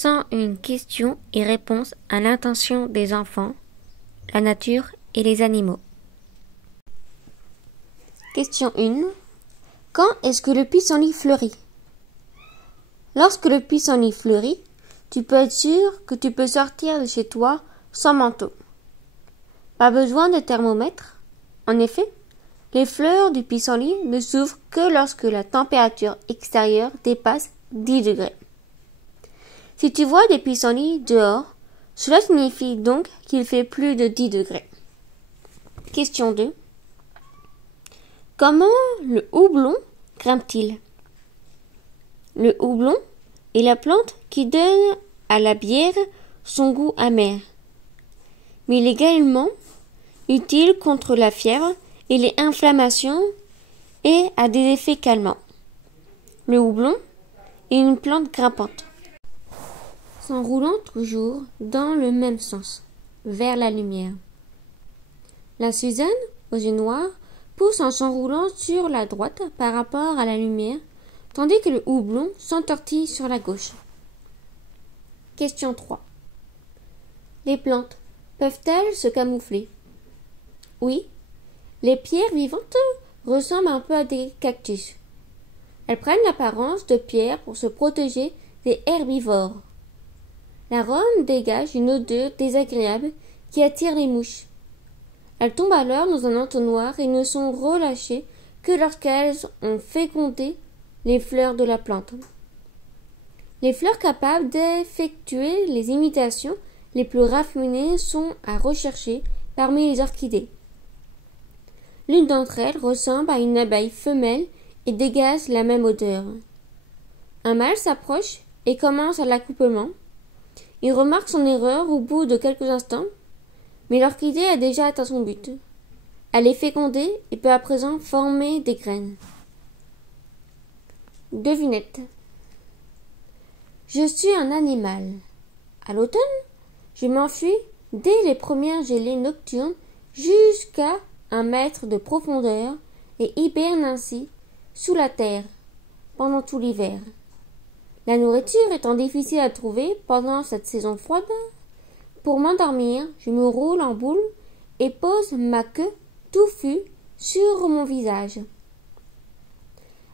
101 questions et réponses à l'intention des enfants, la nature et les animaux. Question 1. Quand est-ce que le pissenlit fleurit? Lorsque le pissenlit fleurit, tu peux être sûr que tu peux sortir de chez toi sans manteau. Pas besoin de thermomètre. En effet, les fleurs du pissenlit ne s'ouvrent que lorsque la température extérieure dépasse 10 degrés. Si tu vois des pissenlits dehors, cela signifie donc qu'il fait plus de 10 degrés. Question 2. Comment le houblon grimpe-t-il? Le houblon est la plante qui donne à la bière son goût amer. Mais il est également utile contre la fièvre et les inflammations et a des effets calmants. Le houblon est une plante grimpante, s'enroulant toujours dans le même sens, vers la lumière. La Suzanne, aux yeux noirs, pousse en s'enroulant sur la droite par rapport à la lumière, tandis que le houblon s'entortille sur la gauche. Question 3. Les plantes peuvent-elles se camoufler? Oui, les pierres vivantes ressemblent un peu à des cactus. Elles prennent l'apparence de pierres pour se protéger des herbivores. L'arôme dégage une odeur désagréable qui attire les mouches. Elles tombent alors dans un entonnoir et ne sont relâchées que lorsqu'elles ont fécondé les fleurs de la plante. Les fleurs capables d'effectuer les imitations les plus raffinées sont à rechercher parmi les orchidées. L'une d'entre elles ressemble à une abeille femelle et dégage la même odeur. Un mâle s'approche et commence à l'accouplement. Il remarque son erreur au bout de quelques instants, mais l'orchidée a déjà atteint son but. Elle est fécondée et peut à présent former des graines. Devinette. Je suis un animal. À l'automne, je m'enfuis dès les premières gelées nocturnes jusqu'à 1 mètre de profondeur et hiberne ainsi sous la terre pendant tout l'hiver. La nourriture étant difficile à trouver pendant cette saison froide, pour m'endormir, je me roule en boule et pose ma queue touffue sur mon visage.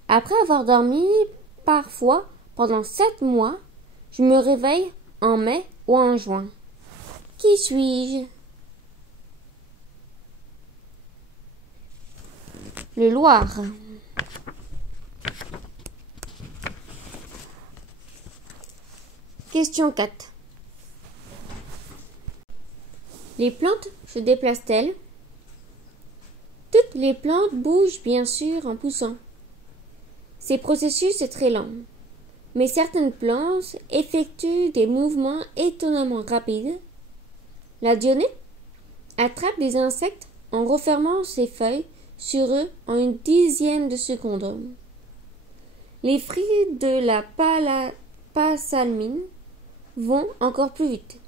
Après avoir dormi parfois pendant 7 mois, je me réveille en mai ou en juin. Qui suis-je? Le Loir. Question 4. Les plantes se déplacent-elles? Toutes les plantes bougent bien sûr en poussant. Ces processus sont très lents, mais certaines plantes effectuent des mouvements étonnamment rapides. La dionée attrape des insectes en refermant ses feuilles sur eux en 1/10 de seconde. Les fruits de la passalmine vont encore plus vite.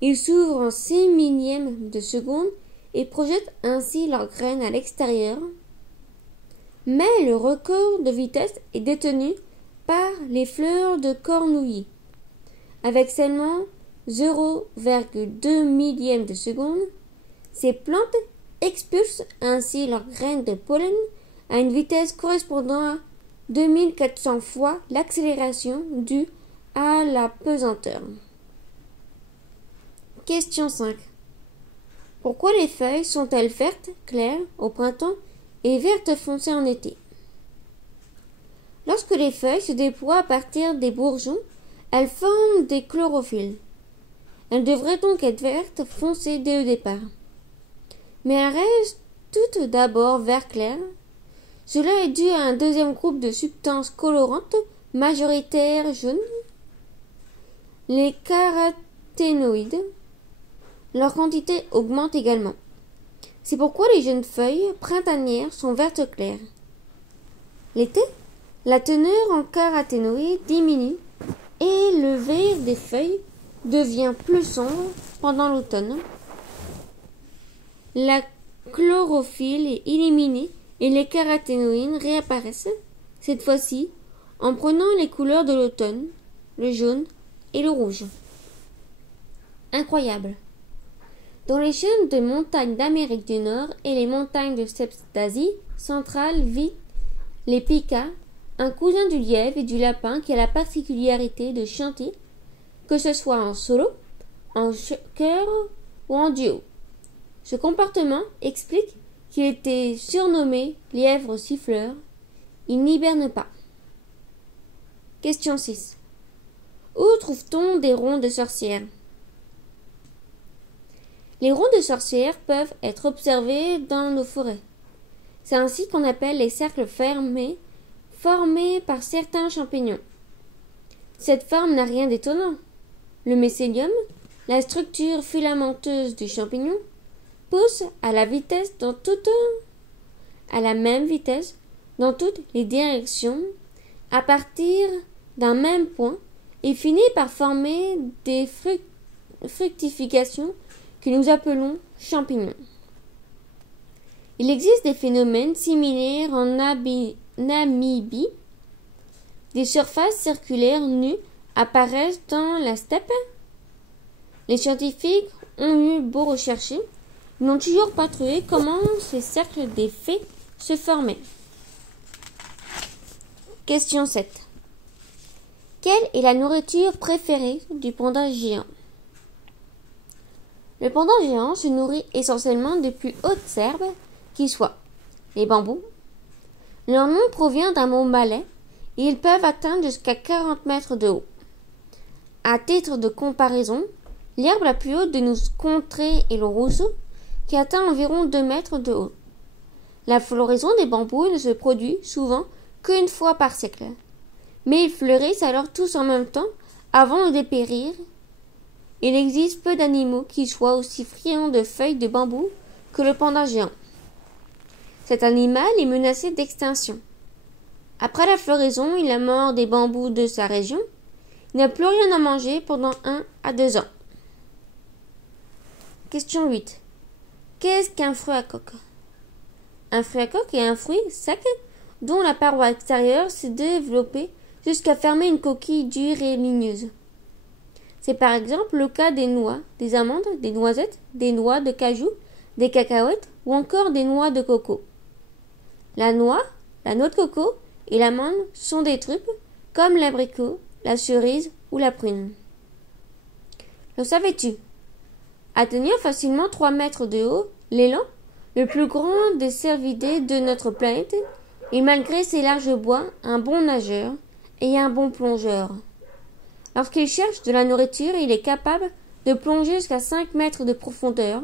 Ils s'ouvrent en 6/1000 de seconde et projettent ainsi leurs graines à l'extérieur. Mais le record de vitesse est détenu par les fleurs de cornouillis. Avec seulement 0,2 millième de seconde, ces plantes expulsent ainsi leurs graines de pollen à une vitesse correspondant à 2400 fois l'accélération due à la pesanteur. Question 5. Pourquoi les feuilles sont-elles vertes claires au printemps et vertes foncées en été? Lorsque les feuilles se déploient à partir des bourgeons, elles forment des chlorophylles. Elles devraient donc être vertes foncées dès le départ. Mais elles restent toutes d'abord vert clair. Cela est dû à un deuxième groupe de substances colorantes majoritaires jaunes, les caroténoïdes. Leur quantité augmente également. C'est pourquoi les jeunes feuilles printanières sont vertes claires. L'été, la teneur en caroténoïdes diminue et le vert des feuilles devient plus sombre pendant l'automne. La chlorophylle est éliminée et les caroténoïdes réapparaissent, cette fois-ci en prenant les couleurs de l'automne, le jaune, et le rouge. Incroyable. Dans les chaînes de montagnes d'Amérique du Nord et les montagnes de steppes d'Asie centrale vit les pikas, un cousin du lièvre et du lapin qui a la particularité de chanter, que ce soit en solo, en chœur ou en duo. Ce comportement explique qu'il était surnommé lièvre siffleur. Il n'hiberne pas. Question 6. Où trouve-t-on des ronds de sorcières? Les ronds de sorcières peuvent être observés dans nos forêts. C'est ainsi qu'on appelle les cercles fermés formés par certains champignons. Cette forme n'a rien d'étonnant. Le mycélium, la structure filamenteuse du champignon, pousse à la même vitesse dans toutes les directions à partir d'un même point et finit par former des fructifications que nous appelons champignons. Il existe des phénomènes similaires en Namibie. Des surfaces circulaires nues apparaissent dans la steppe. Les scientifiques ont eu beau rechercher, ils n'ont toujours pas trouvé comment ces cercles des fées se formaient. Question 7. Quelle est la nourriture préférée du panda géant? Le panda géant se nourrit essentiellement des plus hautes herbes qui soient les bambous. Leur nom provient d'un mot malais et ils peuvent atteindre jusqu'à 40 mètres de haut. À titre de comparaison, l'herbe la plus haute de nos contrées est le rousseau, qui atteint environ 2 mètres de haut. La floraison des bambous ne se produit souvent qu'une fois par siècle, mais ils fleurissent alors tous en même temps avant de dépérir. Il existe peu d'animaux qui soient aussi friands de feuilles de bambou que le panda géant. Cet animal est menacé d'extinction. Après la floraison et la mort des bambous de sa région, il n'a plus rien à manger pendant 1 à 2 ans. Question 8. Qu'est-ce qu'un fruit à coque? Un fruit à coque est un fruit sec dont la paroi extérieure s'est développée jusqu'à fermer une coquille dure et ligneuse. C'est par exemple le cas des noix, des amandes, des noisettes, des noix de cajou, des cacahuètes ou encore des noix de coco. La noix, la noix de coco et l'amande sont des drupes comme l'abricot, la cerise ou la prune. Le savais-tu? Atteignant facilement 3 mètres de haut, l'élan, le plus grand des cervidés de notre planète, est malgré ses larges bois un bon nageur et un bon plongeur. Lorsqu'il cherche de la nourriture, il est capable de plonger jusqu'à 5 mètres de profondeur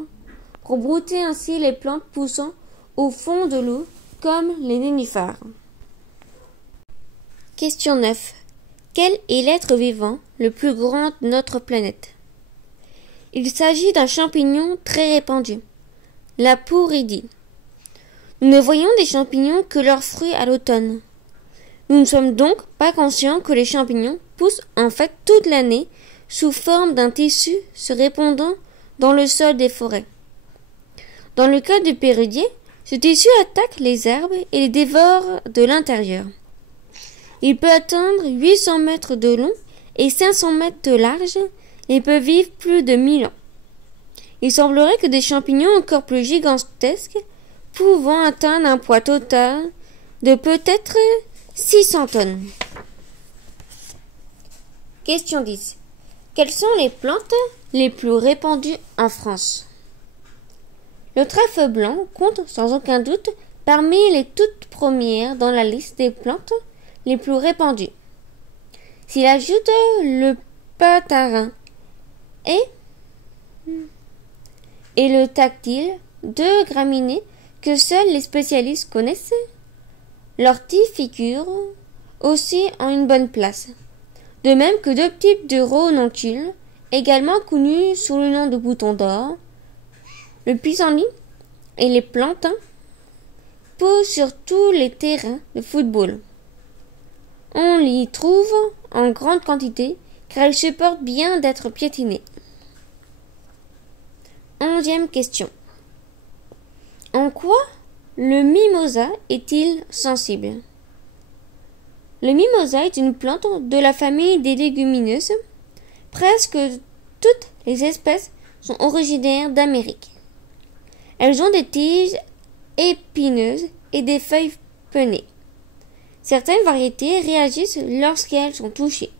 pour brouter ainsi les plantes poussant au fond de l'eau comme les nénuphars. Question 9. Quel est l'être vivant le plus grand de notre planète? Il s'agit d'un champignon très répandu, la pourridie. Nous ne voyons des champignons que leurs fruits à l'automne. Nous ne sommes donc pas conscients que les champignons poussent en fait toute l'année sous forme d'un tissu se répandant dans le sol des forêts. Dans le cas du péridier, ce tissu attaque les herbes et les dévore de l'intérieur. Il peut atteindre 800 mètres de long et 500 mètres de large et peut vivre plus de 1000 ans. Il semblerait que des champignons encore plus gigantesques, pouvant atteindre un poids total de peut-être 600 tonnes. Question 10. Quelles sont les plantes les plus répandues en France? Le trèfle blanc compte sans aucun doute parmi les toutes premières dans la liste des plantes les plus répandues. S'il ajoute le patarin et le tactile, 2 graminées que seuls les spécialistes connaissent, l'ortie figure aussi en une bonne place. De même que 2 types de renoncules, également connus sous le nom de boutons d'or, le pissenlit et les plantains poussent sur tous les terrains de football. On l'y trouve en grande quantité car il supporte bien d'être piétiné. 11e question. En quoi le mimosa est-il sensible? Le mimosa est une plante de la famille des légumineuses. Presque toutes les espèces sont originaires d'Amérique. Elles ont des tiges épineuses et des feuilles pennées. Certaines variétés réagissent lorsqu'elles sont touchées.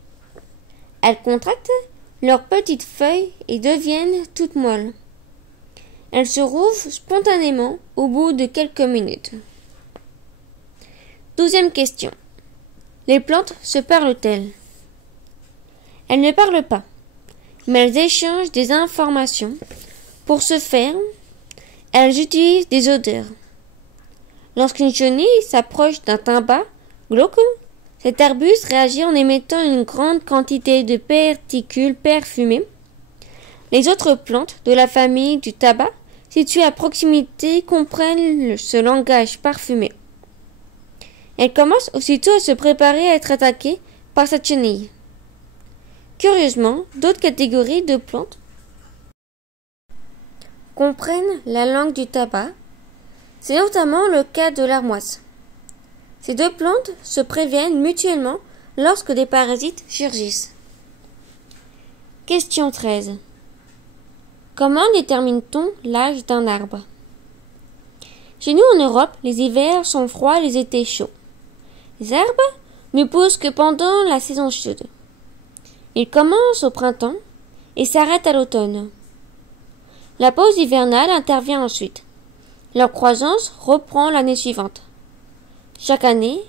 Elles contractent leurs petites feuilles et deviennent toutes molles. Elles se rouvrent spontanément au bout de quelques minutes. 12e question. Les plantes se parlent-elles? Elles ne parlent pas, mais elles échangent des informations. Pour ce faire, elles utilisent des odeurs. Lorsqu'une chenille s'approche d'un tabac glauque, cet arbuste réagit en émettant une grande quantité de particules parfumées. Les autres plantes de la famille du tabac, situées à proximité, comprennent ce langage parfumé. Elles commencent aussitôt à se préparer à être attaquées par cette chenille. Curieusement, d'autres catégories de plantes comprennent la langue du tabac. C'est notamment le cas de l'armoise. Ces deux plantes se préviennent mutuellement lorsque des parasites surgissent. Question 13. Comment détermine-t-on l'âge d'un arbre? Chez nous en Europe, les hivers sont froids et les étés chauds. Les arbres ne poussent que pendant la saison chaude. Ils commencent au printemps et s'arrêtent à l'automne. La pause hivernale intervient ensuite. Leur croissance reprend l'année suivante. Chaque année,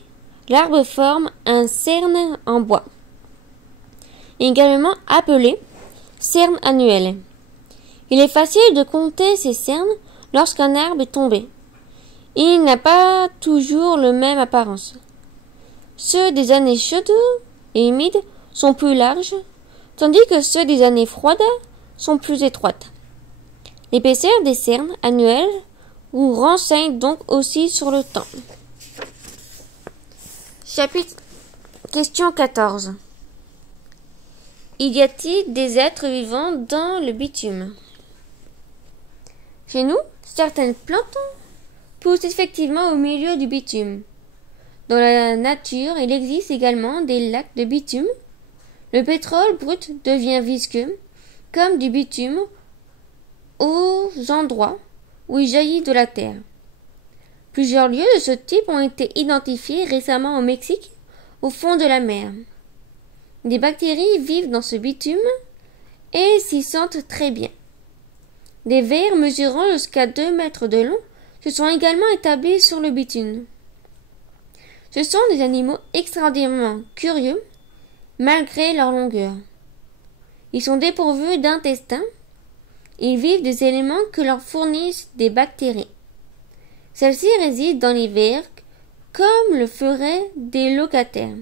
l'arbre forme un cerne en bois, également appelé cerne annuel. Il est facile de compter ces cernes lorsqu'un arbre est tombé. Il n'a pas toujours la même apparence. Ceux des années chaudes et humides sont plus larges, tandis que ceux des années froides sont plus étroites. L'épaisseur des cernes annuelles vous renseigne donc aussi sur le temps. Question 14. Y a-t-il des êtres vivants dans le bitume? Chez nous, certaines plantes poussent effectivement au milieu du bitume. Dans la nature, il existe également des lacs de bitume. Le pétrole brut devient visqueux, comme du bitume, aux endroits où il jaillit de la terre. Plusieurs lieux de ce type ont été identifiés récemment au Mexique, au fond de la mer. Des bactéries vivent dans ce bitume et s'y sentent très bien. Des vers mesurant jusqu'à 2 mètres de long se sont également établis sur le bitume. Ce sont des animaux extraordinairement curieux, malgré leur longueur. Ils sont dépourvus d'intestin. Ils vivent des éléments que leur fournissent des bactéries. Celles-ci résident dans les vers comme le feraient des locataires.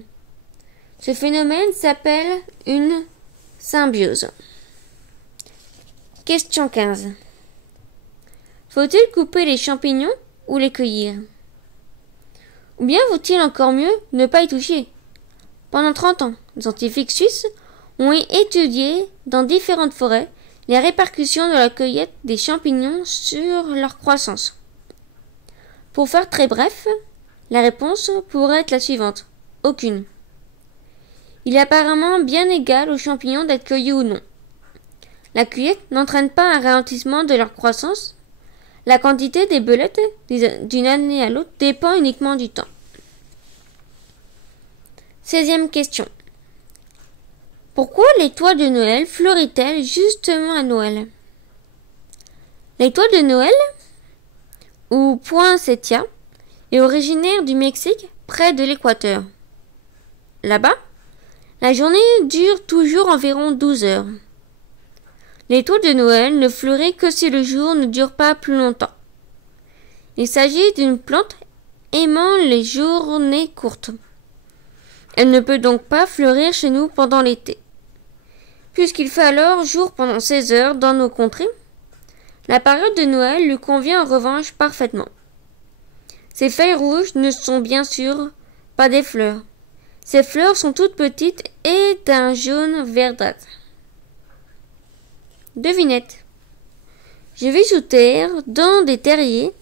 Ce phénomène s'appelle une symbiose. Question 15. Faut-il couper les champignons ou les cueillir? Ou bien vaut-il encore mieux ne pas y toucher? Pendant 30 ans, des scientifiques suisses ont étudié dans différentes forêts les répercussions de la cueillette des champignons sur leur croissance. Pour faire très bref, la réponse pourrait être la suivante. Aucune. Il est apparemment bien égal aux champignons d'être cueillis ou non. La cueillette n'entraîne pas un ralentissement de leur croissance. La quantité des belettes d'une année à l'autre dépend uniquement du temps. 16e question. Pourquoi l'étoile de Noël fleurit-elle justement à Noël? L'étoile de Noël, ou poinsettia, est originaire du Mexique, près de l'équateur. Là-bas, la journée dure toujours environ 12 heures. L'étoile de Noël ne fleurit que si le jour ne dure pas plus longtemps. Il s'agit d'une plante aimant les journées courtes. Elle ne peut donc pas fleurir chez nous pendant l'été. Puisqu'il fait alors jour pendant 16 heures dans nos contrées, la période de Noël lui convient en revanche parfaitement. Ses feuilles rouges ne sont bien sûr pas des fleurs. Ces fleurs sont toutes petites et d'un jaune verdâtre. Devinette. Je vis sous terre, dans des terriers,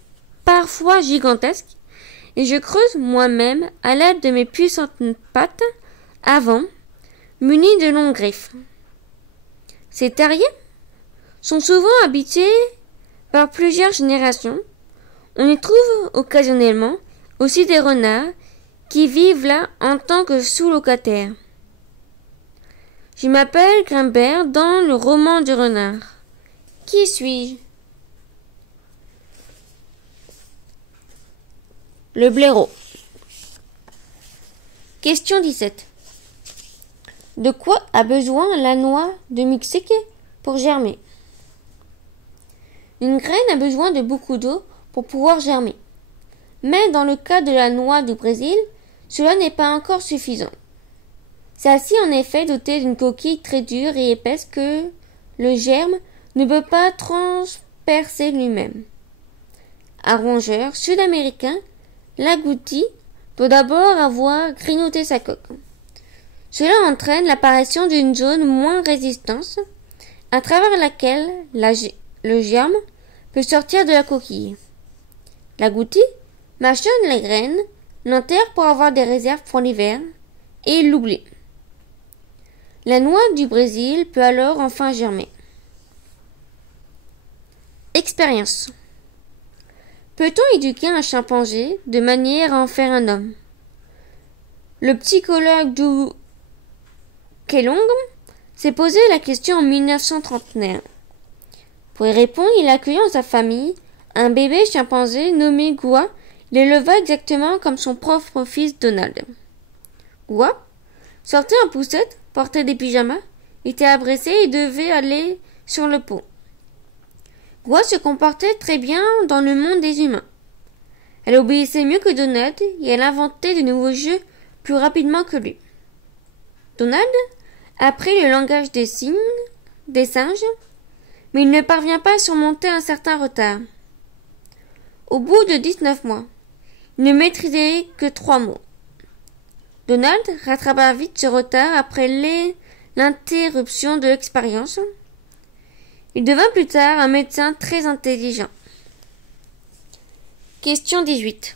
parfois gigantesques, et je creuse moi-même à l'aide de mes puissantes pattes avant, munies de longues griffes. Ces terriers sont souvent habités par plusieurs générations. On y trouve occasionnellement aussi des renards qui vivent là en tant que sous-locataires. Je m'appelle Grimbert dans le roman du renard. Qui suis-je? Le blaireau. Question 17. De quoi a besoin la noix de Mexique pour germer? Une graine a besoin de beaucoup d'eau pour pouvoir germer. Mais dans le cas de la noix du Brésil, cela n'est pas encore suffisant. Celle-ci est en effet dotée d'une coquille très dure et épaisse que le germe ne peut pas transpercer lui-même. Un rongeur sud-américain, l'agouti, doit d'abord avoir grignoté sa coque. Cela entraîne l'apparition d'une zone moins résistante, à travers laquelle le germe peut sortir de la coquille. L'agouti mâchonne les graines, l'enterre pour avoir des réserves pour l'hiver, et il l'oublie. La noix du Brésil peut alors enfin germer. Expérience. Peut-on éduquer un chimpanzé de manière à en faire un homme? Le psychologue Du Kelong s'est posé la question en 1931. Pour y répondre, il accueillit dans sa famille un bébé chimpanzé nommé Gua. Il l'éleva exactement comme son propre fils Donald. Gua sortait en poussette, portait des pyjamas, était abrasé et devait aller sur le pot. Gua se comportait très bien dans le monde des humains. Elle obéissait mieux que Donald et elle inventait de nouveaux jeux plus rapidement que lui. Donald a appris le langage des signes, des singes, mais il ne parvient pas à surmonter un certain retard. Au bout de 19 mois, il ne maîtrisait que 3 mots. Donald rattrapa vite ce retard après l'interruption de l'expérience. Il devint plus tard un médecin très intelligent. Question 18.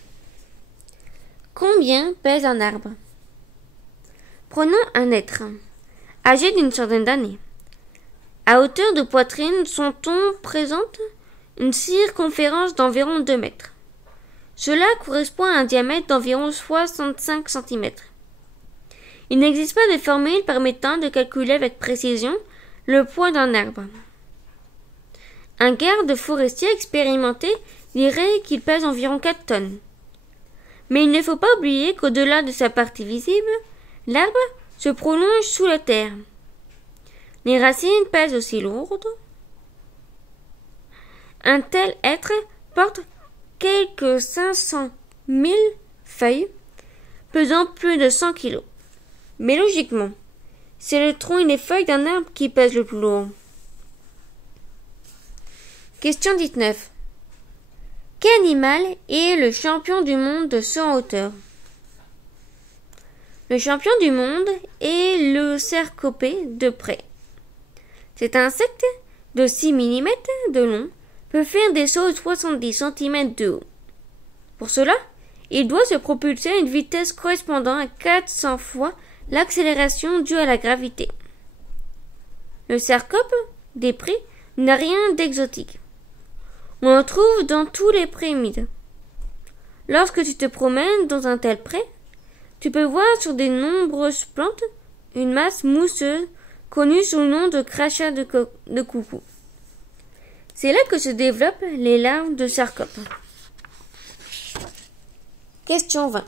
Combien pèse un arbre? Prenons un être, âgé d'une centaine d'années. À hauteur de poitrine, son tronc présente une circonférence d'environ 2 mètres. Cela correspond à un diamètre d'environ 65 cm. Il n'existe pas de formule permettant de calculer avec précision le poids d'un arbre. Un garde forestier expérimenté dirait qu'il pèse environ 4 tonnes. Mais il ne faut pas oublier qu'au-delà de sa partie visible, l'arbre se prolonge sous la terre. Les racines pèsent aussi lourdes. Un tel être porte quelques 500 000 feuilles, pesant plus de 100 kg. Mais logiquement, c'est le tronc et les feuilles d'un arbre qui pèsent le plus lourd. Question 19. Quel animal est le champion du monde de saut en hauteur? Le champion du monde est le cercopé de près. Cet insecte de 6 mm de long peut faire des sauts de 70 cm de haut. Pour cela, il doit se propulser à une vitesse correspondant à 400 fois l'accélération due à la gravité. Le cercope des prés n'a rien d'exotique. On en trouve dans tous les prés humides. Lorsque tu te promènes dans un tel pré, tu peux voir sur de nombreuses plantes une masse mousseuse connue sous le nom de crachat de coucou. C'est là que se développent les larves de cercope. Question 20.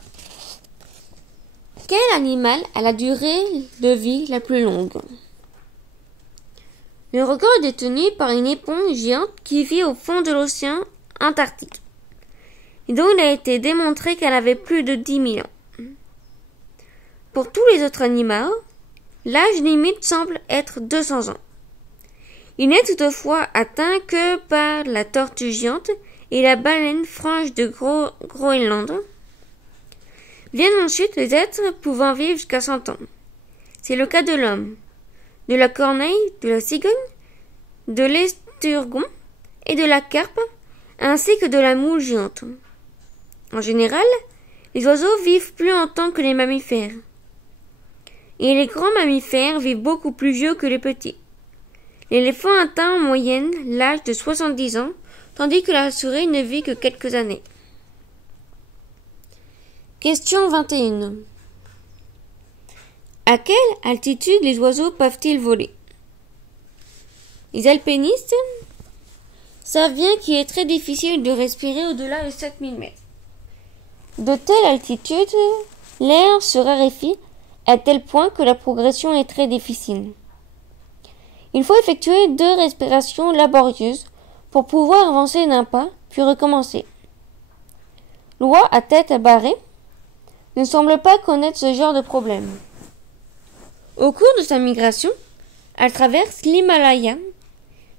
Quel animal a la durée de vie la plus longue? Le record est détenu par une éponge géante qui vit au fond de l'océan Antarctique, et dont il a été démontré qu'elle avait plus de 10 000 ans. Pour tous les autres animaux, l'âge limite semble être 200 ans. Il n'est toutefois atteint que par la tortue géante et la baleine franche de Groenland. Viennent ensuite les êtres pouvant vivre jusqu'à 100 ans. C'est le cas de l'homme, de la corneille, de la cigogne, de l'esturgon et de la carpe, ainsi que de la moule géante. En général, les oiseaux vivent plus longtemps que les mammifères. Et les grands mammifères vivent beaucoup plus vieux que les petits. L'éléphant atteint en moyenne l'âge de 70 ans, tandis que la souris ne vit que quelques années. Question 21. À quelle altitude les oiseaux peuvent-ils voler? Les alpinistes savent bien qu'il est très difficile de respirer au-delà de 7000 mètres. De telle altitude, l'air se raréfie à tel point que la progression est très difficile. Il faut effectuer 2 respirations laborieuses pour pouvoir avancer d'un pas, puis recommencer. L'oie à tête barrée ne semble pas connaître ce genre de problème. Au cours de sa migration, elle traverse l'Himalaya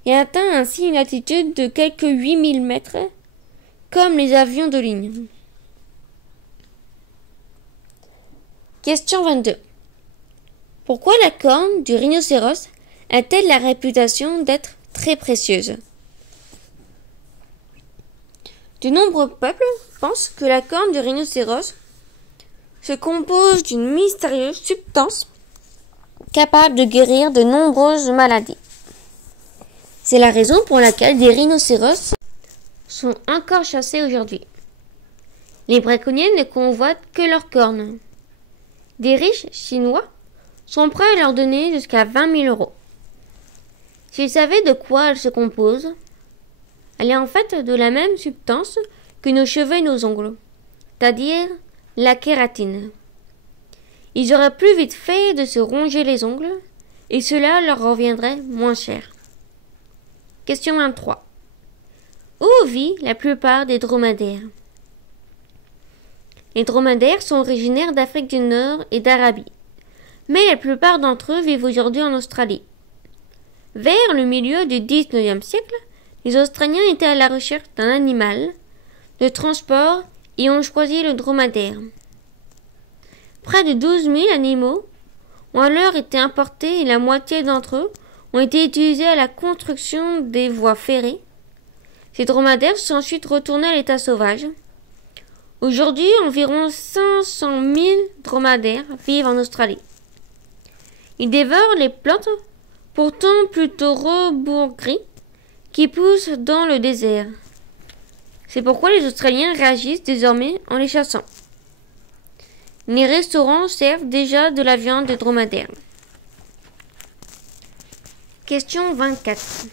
et atteint ainsi une altitude de quelques 8000 mètres, comme les avions de ligne. Question 22. Pourquoi la corne du rhinocéros a-t-elle la réputation d'être très précieuse? De nombreux peuples pensent que la corne du rhinocéros se compose d'une mystérieuse substance capable de guérir de nombreuses maladies. C'est la raison pour laquelle des rhinocéros sont encore chassés aujourd'hui. Les braconniers ne convoitent que leurs cornes. Des riches chinois sont prêts à leur donner jusqu'à 20 000 euros. S'ils savaient de quoi elle se compose, elle est en fait de la même substance que nos cheveux et nos ongles, c'est-à-dire la kératine. Ils auraient plus vite fait de se ronger les ongles, et cela leur reviendrait moins cher. Question 23. Où vit la plupart des dromadaires? Les dromadaires sont originaires d'Afrique du Nord et d'Arabie, mais la plupart d'entre eux vivent aujourd'hui en Australie. Vers le milieu du XIXe siècle, les Australiens étaient à la recherche d'un animal de transport et ont choisi le dromadaire. Près de 12 000 animaux ont alors été importés et la moitié d'entre eux ont été utilisés à la construction des voies ferrées. Ces dromadaires sont ensuite retournés à l'état sauvage. Aujourd'hui, environ 500 000 dromadaires vivent en Australie. Ils dévorent les plantes, pourtant plutôt rebourgries, qui poussent dans le désert. C'est pourquoi les Australiens réagissent désormais en les chassant. Les restaurants servent déjà de la viande de dromadaire. Question 24.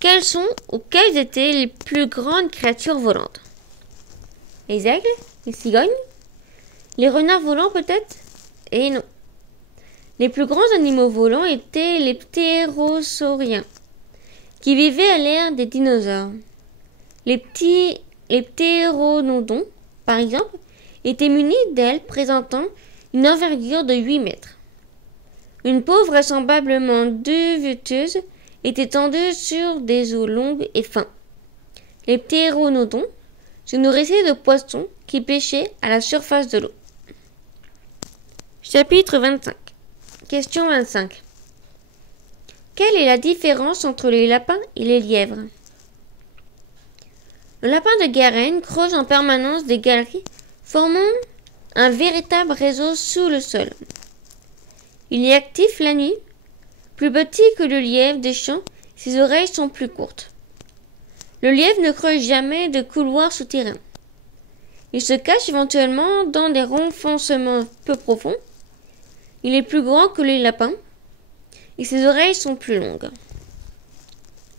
Quelles sont ou quelles étaient les plus grandes créatures volantes? Les aigles? Les cigognes? Les renards volants peut-être? Et non. Les plus grands animaux volants étaient les ptérosauriens, qui vivaient à l'ère des dinosaures. Les ptéronodons, par exemple, étaient munis d'ailes présentant une envergure de 8 mètres. Une peau vraisemblablement duveteuse était tendue sur des os longues et fins. Les ptéronodons se nourrissaient de poissons qui pêchaient à la surface de l'eau. Chapitre 25. Question 25. Quelle est la différence entre les lapins et les lièvres? Le lapin de Garenne creuse en permanence des galeries formant un véritable réseau sous le sol. Il est actif la nuit. Plus petit que le lièvre des champs, ses oreilles sont plus courtes. Le lièvre ne creuse jamais de couloirs souterrains. Il se cache éventuellement dans des renfoncements peu profonds. Il est plus grand que les lapins et ses oreilles sont plus longues.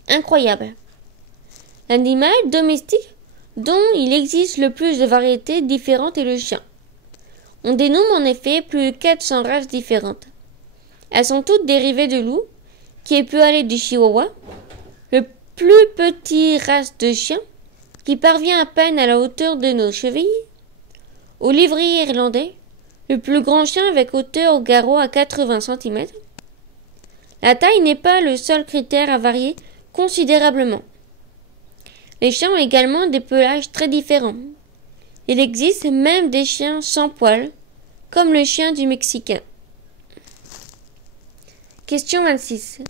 Incroyable. L'animal domestique dont il existe le plus de variétés différentes est le chien. On dénombre en effet plus de 400 races différentes. Elles sont toutes dérivées de loup, qui peut aller du chihuahua, le plus petit race de chien, qui parvient à peine à la hauteur de nos chevilles, au lévrier irlandais, le plus grand chien avec hauteur au garrot à 80 cm. La taille n'est pas le seul critère à varier considérablement. Les chiens ont également des pelages très différents. Il existe même des chiens sans poils, comme le chien du Mexicain. Question 26.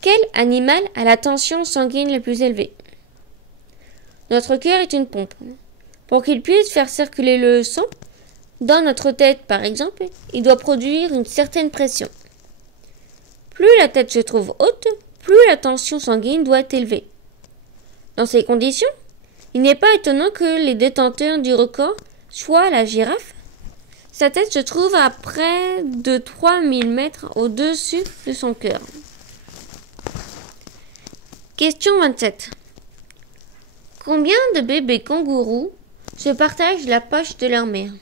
Quel animal a la tension sanguine la plus élevée? Notre cœur est une pompe. Pour qu'il puisse faire circuler le sang, dans notre tête par exemple, il doit produire une certaine pression. Plus la tête se trouve haute, plus la tension sanguine doit être élevée. Dans ces conditions, il n'est pas étonnant que les détenteurs du record soient la girafe. Sa tête se trouve à près de 3000 mètres au-dessus de son cœur. Question 27. Combien de bébés kangourous se partagent la poche de leur mère?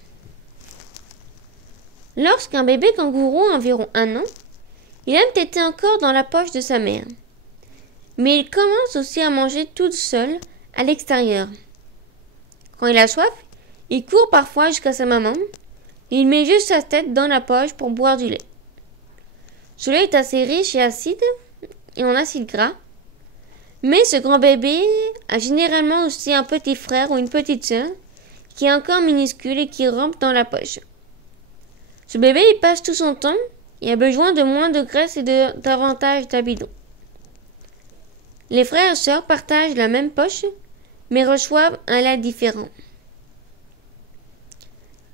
Lorsqu'un bébé kangourou a environ 1 an, il aime téter encore dans la poche de sa mère. Mais il commence aussi à manger tout seul à l'extérieur. Quand il a soif, il court parfois jusqu'à sa maman. Il met juste sa tête dans la poche pour boire du lait. Ce lait est assez riche et en acide gras. Mais ce grand bébé a généralement aussi un petit frère ou une petite sœur qui est encore minuscule et qui rampe dans la poche. Ce bébé il passe tout son temps et a besoin de moins de graisse et davantage d'amidon. Les frères et sœurs partagent la même poche mais reçoivent un lait différent.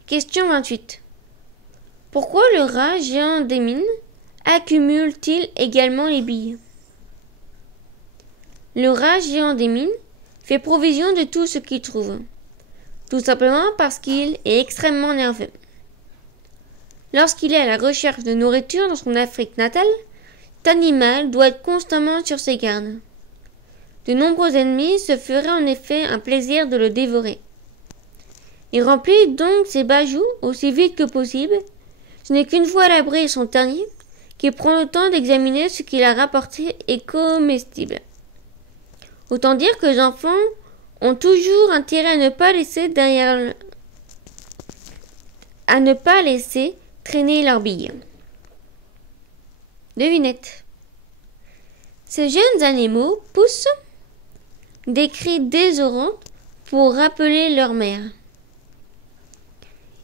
Question 28. Pourquoi le rat géant des mines accumule-t-il également les billes? Le rat géant des mines fait provision de tout ce qu'il trouve, tout simplement parce qu'il est extrêmement nerveux. Lorsqu'il est à la recherche de nourriture dans son Afrique natale, cet animal doit être constamment sur ses gardes. De nombreux ennemis se feraient en effet un plaisir de le dévorer. Il remplit donc ses bajoux aussi vite que possible. Ce n'est qu'une fois à l'abri de son terrier qu'il prend le temps d'examiner ce qu'il a rapporté est comestible. Autant dire que les enfants ont toujours intérêt à ne pas laisser traîner leurs billes. Devinette. Ces jeunes animaux poussent des cris désolantes pour rappeler leur mère.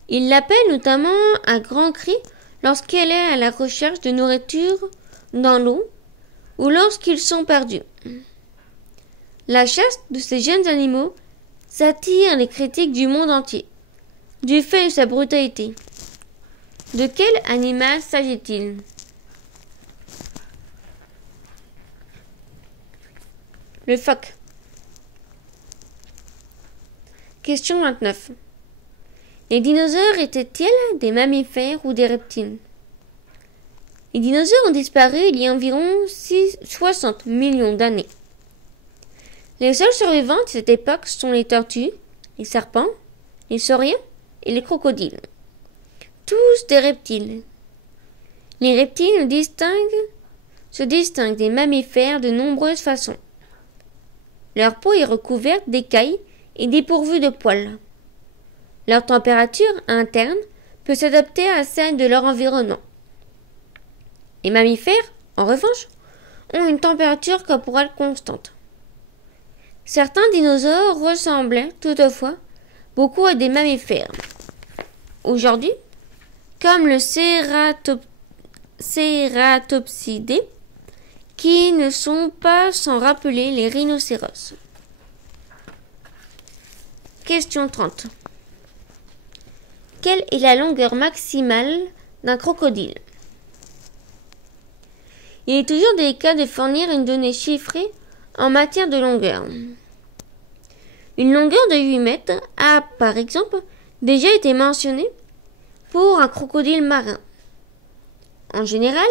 Ils l'appellent notamment à grands cris lorsqu'elle est à la recherche de nourriture dans l'eau ou lorsqu'ils sont perdus. La chasse de ces jeunes animaux attire les critiques du monde entier, du fait de sa brutalité. De quel animal s'agit-il? Le phoque. Question 29. Les dinosaures étaient-ils des mammifères ou des reptiles? Les dinosaures ont disparu il y a environ 60 millions d'années. Les seuls survivants de cette époque sont les tortues, les serpents, les sauriens et les crocodiles. Tous des reptiles. Les reptiles se distinguent des mammifères de nombreuses façons. Leur peau est recouverte d'écailles et dépourvue de poils. Leur température interne peut s'adapter à celle de leur environnement. Les mammifères, en revanche, ont une température corporelle constante. Certains dinosaures ressemblaient toutefois beaucoup à des mammifères. Aujourd'hui, comme le cératopsidés, qui ne sont pas sans rappeler les rhinocéros. Question 30. Quelle est la longueur maximale d'un crocodile? Il est toujours délicat de fournir une donnée chiffrée en matière de longueur. Une longueur de 8 mètres a, par exemple, déjà été mentionnée pour un crocodile marin. En général,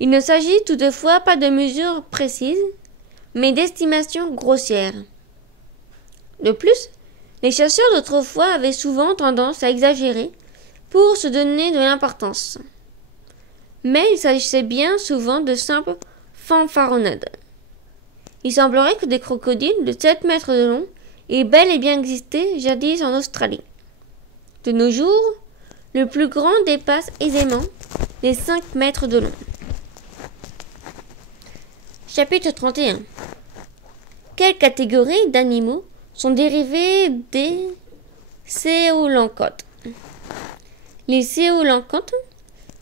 il ne s'agit toutefois pas de mesures précises, mais d'estimations grossières. De plus, les chasseurs d'autrefois avaient souvent tendance à exagérer pour se donner de l'importance. Mais il s'agissait bien souvent de simples fanfaronnades. Il semblerait que des crocodiles de 7 mètres de long aient bel et bien existé jadis en Australie. De nos jours, le plus grand dépasse aisément les 5 mètres de long. Chapitre 31. Quelle catégorie d'animaux sont dérivés des céolancotes? Les céolancotes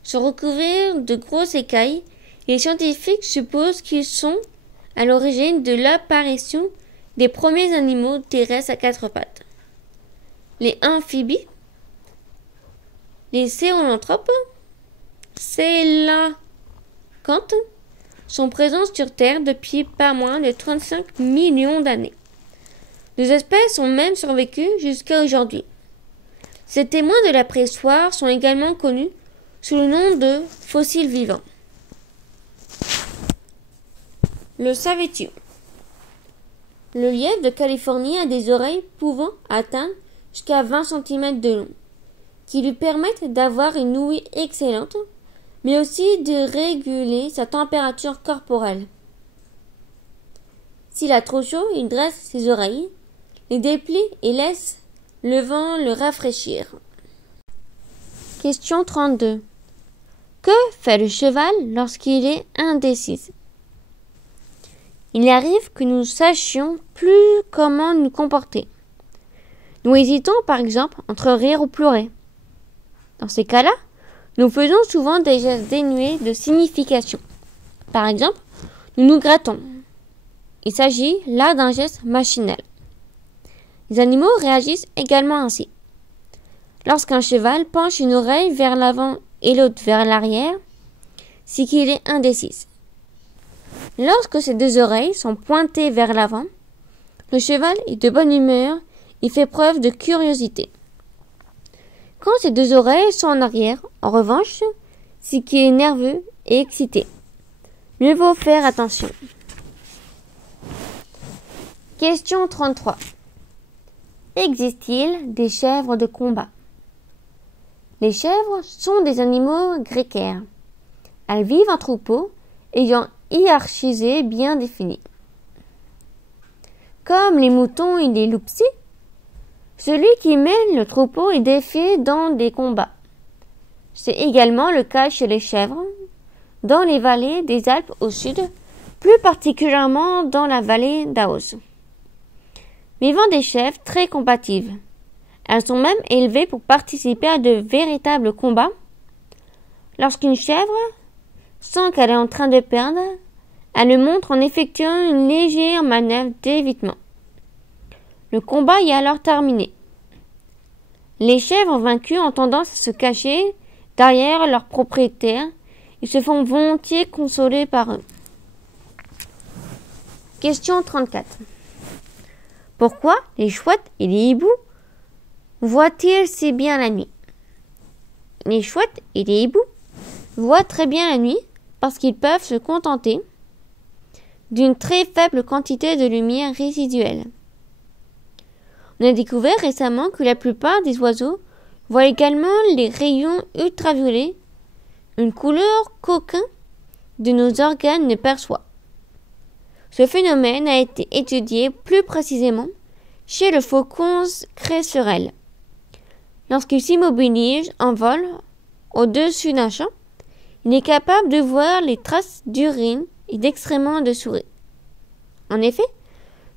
sont recouverts de grosses écailles et les scientifiques supposent qu'ils sont à l'origine de l'apparition des premiers animaux terrestres à 4 pattes. Les amphibies, les célanthropes, célancops marquantes sont présentes sur Terre depuis pas moins de 35 millions d'années. Deux espèces ont même survécu jusqu'à aujourd'hui. Ces témoins de la préhistoire sont également connus sous le nom de fossiles vivants. Le savais-tu? Le lièvre de Californie a des oreilles pouvant atteindre jusqu'à 20 cm de long, qui lui permettent d'avoir une ouïe excellente, mais aussi de réguler sa température corporelle. S'il a trop chaud, il dresse ses oreilles, les déplie et laisse le vent le rafraîchir. Question 32. Que fait le cheval lorsqu'il est indécis? Il arrive que nous sachions plus comment nous comporter. Nous hésitons par exemple entre rire ou pleurer. Dans ces cas-là, nous faisons souvent des gestes dénués de signification. Par exemple, nous nous grattons. Il s'agit là d'un geste machinal. Les animaux réagissent également ainsi. Lorsqu'un cheval penche une oreille vers l'avant et l'autre vers l'arrière, c'est qu'il est indécis. Lorsque ces deux oreilles sont pointées vers l'avant, le cheval est de bonne humeur et fait preuve de curiosité. Quand ces deux oreilles sont en arrière, en revanche, c'est qu'il est nerveux et excité. Mieux vaut faire attention. Question 33. Existe-t-il des chèvres de combat? Les chèvres sont des animaux grégaires. Elles vivent en troupeau, ayant hiérarchisé bien défini. Comme les moutons et les loups-psis, celui qui mène le troupeau est défié dans des combats. C'est également le cas chez les chèvres, dans les vallées des Alpes au sud, plus particulièrement dans la vallée d'Aoste. Vivant des chèvres très combatives. Elles sont même élevées pour participer à de véritables combats. Lorsqu'une chèvre sent qu'elle est en train de perdre, elle le montre en effectuant une légère manœuvre d'évitement. Le combat est alors terminé. Les chèvres vaincues ont tendance à se cacher derrière leurs propriétaires et se font volontiers consoler par eux. Question 34. Pourquoi les chouettes et les hiboux voient-ils si bien la nuit? Les chouettes et les hiboux voient très bien la nuit parce qu'ils peuvent se contenter d'une très faible quantité de lumière résiduelle. On a découvert récemment que la plupart des oiseaux voient également les rayons ultraviolets, une couleur qu'aucun de nos organes ne perçoit. Ce phénomène a été étudié plus précisément chez le faucon cresserelle. Lorsqu'il s'immobilise en vol au-dessus d'un champ, il est capable de voir les traces d'urine et d'excréments de souris. En effet,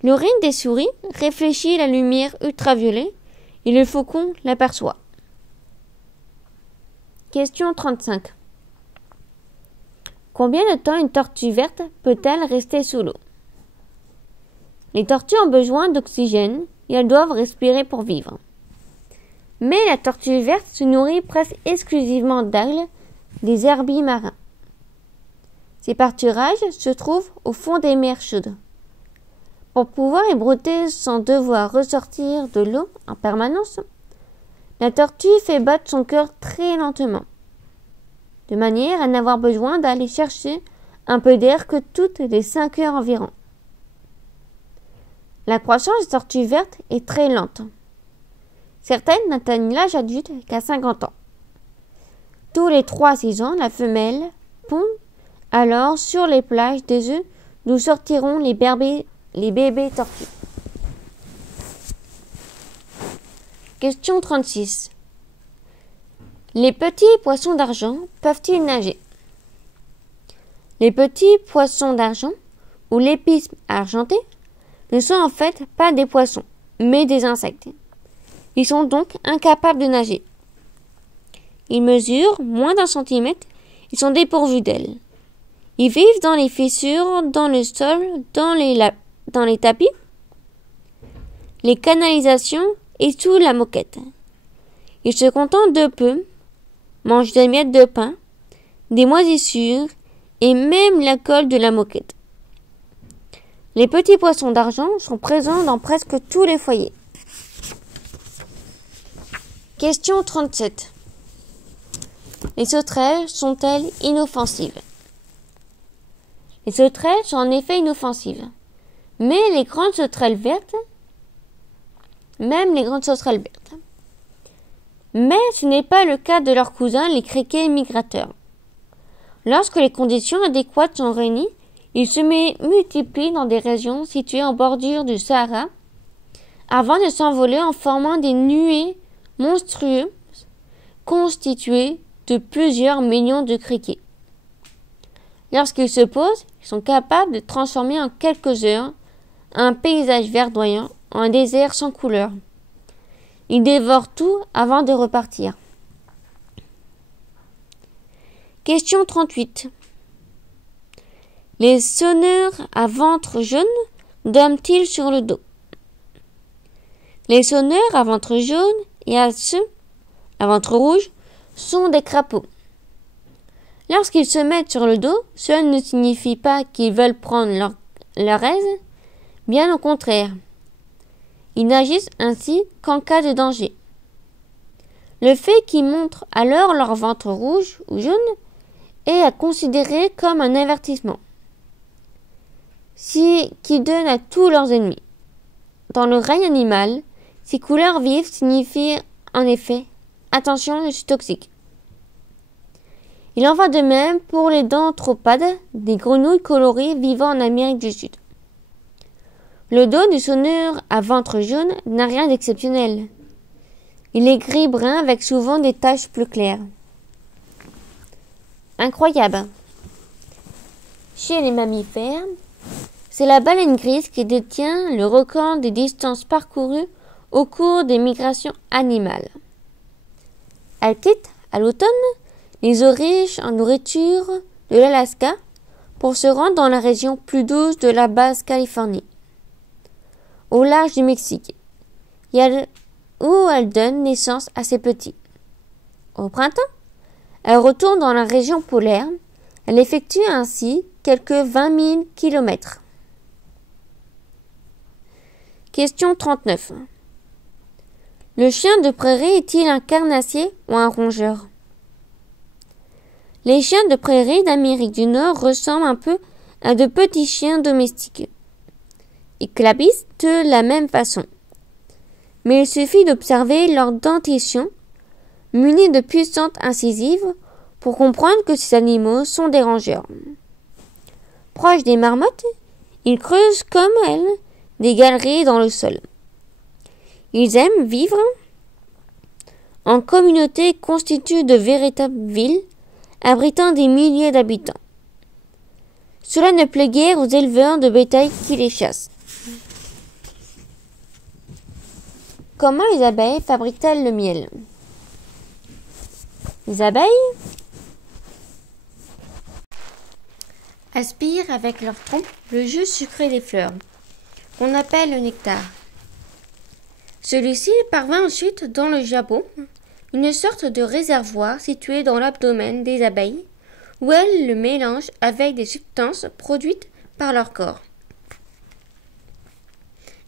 l'urine des souris réfléchit la lumière ultraviolet et le faucon l'aperçoit. Question 35. Combien de temps une tortue verte peut-elle rester sous l'eau? Les tortues ont besoin d'oxygène et elles doivent respirer pour vivre. Mais la tortue verte se nourrit presque exclusivement d'algues, des herbiers marins. Ces pâturages se trouvent au fond des mers chaudes. Pour pouvoir y brouter sans devoir ressortir de l'eau en permanence, la tortue fait battre son cœur très lentement, de manière à n'avoir besoin d'aller chercher un peu d'air que toutes les 5 heures environ. La croissance des tortues vertes est très lente. Certaines n'atteignent l'âge adulte qu'à 50 ans. Tous les 3 à 6 ans, la femelle pond alors sur les plages des œufs d'où sortiront les bébés tortues. Question 36. Les petits poissons d'argent peuvent-ils nager? Les petits poissons d'argent, ou lépismes argentés, ne sont en fait pas des poissons, mais des insectes. Ils sont donc incapables de nager. Ils mesurent moins d'1 centimètre et sont dépourvus d'ailes. Ils vivent dans les fissures, dans le sol, dans les tapis, les canalisations et sous la moquette. Ils se contentent de peu, mangent des miettes de pain, des moisissures et même la colle de la moquette. Les petits poissons d'argent sont présents dans presque tous les foyers. Question 37. Les sauterelles sont-elles inoffensives? Les sauterelles sont en effet inoffensives. Mais les grandes sauterelles vertes, Mais ce n'est pas le cas de leurs cousins, les criquets migrateurs. Lorsque les conditions adéquates sont réunies, ils se multiplient dans des régions situées en bordure du Sahara avant de s'envoler en formant des nuées monstrueuses constituées de plusieurs millions de criquets. Lorsqu'ils se posent, ils sont capables de transformer en quelques heures un paysage verdoyant en un désert sans couleur. Ils dévorent tout avant de repartir. Question 38. Les sonneurs à ventre jaune dorment-ils sur le dos? Les sonneurs à ventre jaune et à ventre rouge sont des crapauds. Lorsqu'ils se mettent sur le dos, cela ne signifie pas qu'ils veulent prendre leur aise, bien au contraire. Ils n'agissent ainsi qu'en cas de danger. Le fait qu'ils montrent alors leur ventre rouge ou jaune est à considérer comme un avertissement, qui donne à tous leurs ennemis. Dans le règne animal, ces couleurs vives signifient en effet « Attention, je suis toxique ». Il en va de même pour les dendropades, des grenouilles colorées vivant en Amérique du Sud. Le dos du sonneur à ventre jaune n'a rien d'exceptionnel. Il est gris-brun avec souvent des taches plus claires. Incroyable. Chez les mammifères, c'est la baleine grise qui détient le record des distances parcourues au cours des migrations animales. Elle quitte, à l'automne, les eaux riches en nourriture de l'Alaska pour se rendre dans la région plus douce de la Basse-Californie, au large du Mexique, où elle donne naissance à ses petits. Au printemps, elle retourne dans la région polaire. Elle effectue ainsi quelques 20 000 kilomètres. Question 39. Le chien de prairie est-il un carnassier ou un rongeur? Les chiens de prairie d'Amérique du Nord ressemblent un peu à de petits chiens domestiques. Ils clabissent de la même façon. Mais il suffit d'observer leur dentition, munie de puissantes incisives, pour comprendre que ces animaux sont des rongeurs. Proches des marmottes, ils creusent comme elles des galeries dans le sol. Ils aiment vivre en communauté et constituent de véritables villes, abritant des milliers d'habitants. Cela ne plaît guère aux éleveurs de bétail qui les chassent. Comment les abeilles fabriquent-elles le miel? Les abeilles aspirent avec leur trompe le jus sucré des fleurs, qu'on appelle le nectar. Celui-ci parvint ensuite dans le jabot, une sorte de réservoir situé dans l'abdomen des abeilles, où elles le mélangent avec des substances produites par leur corps.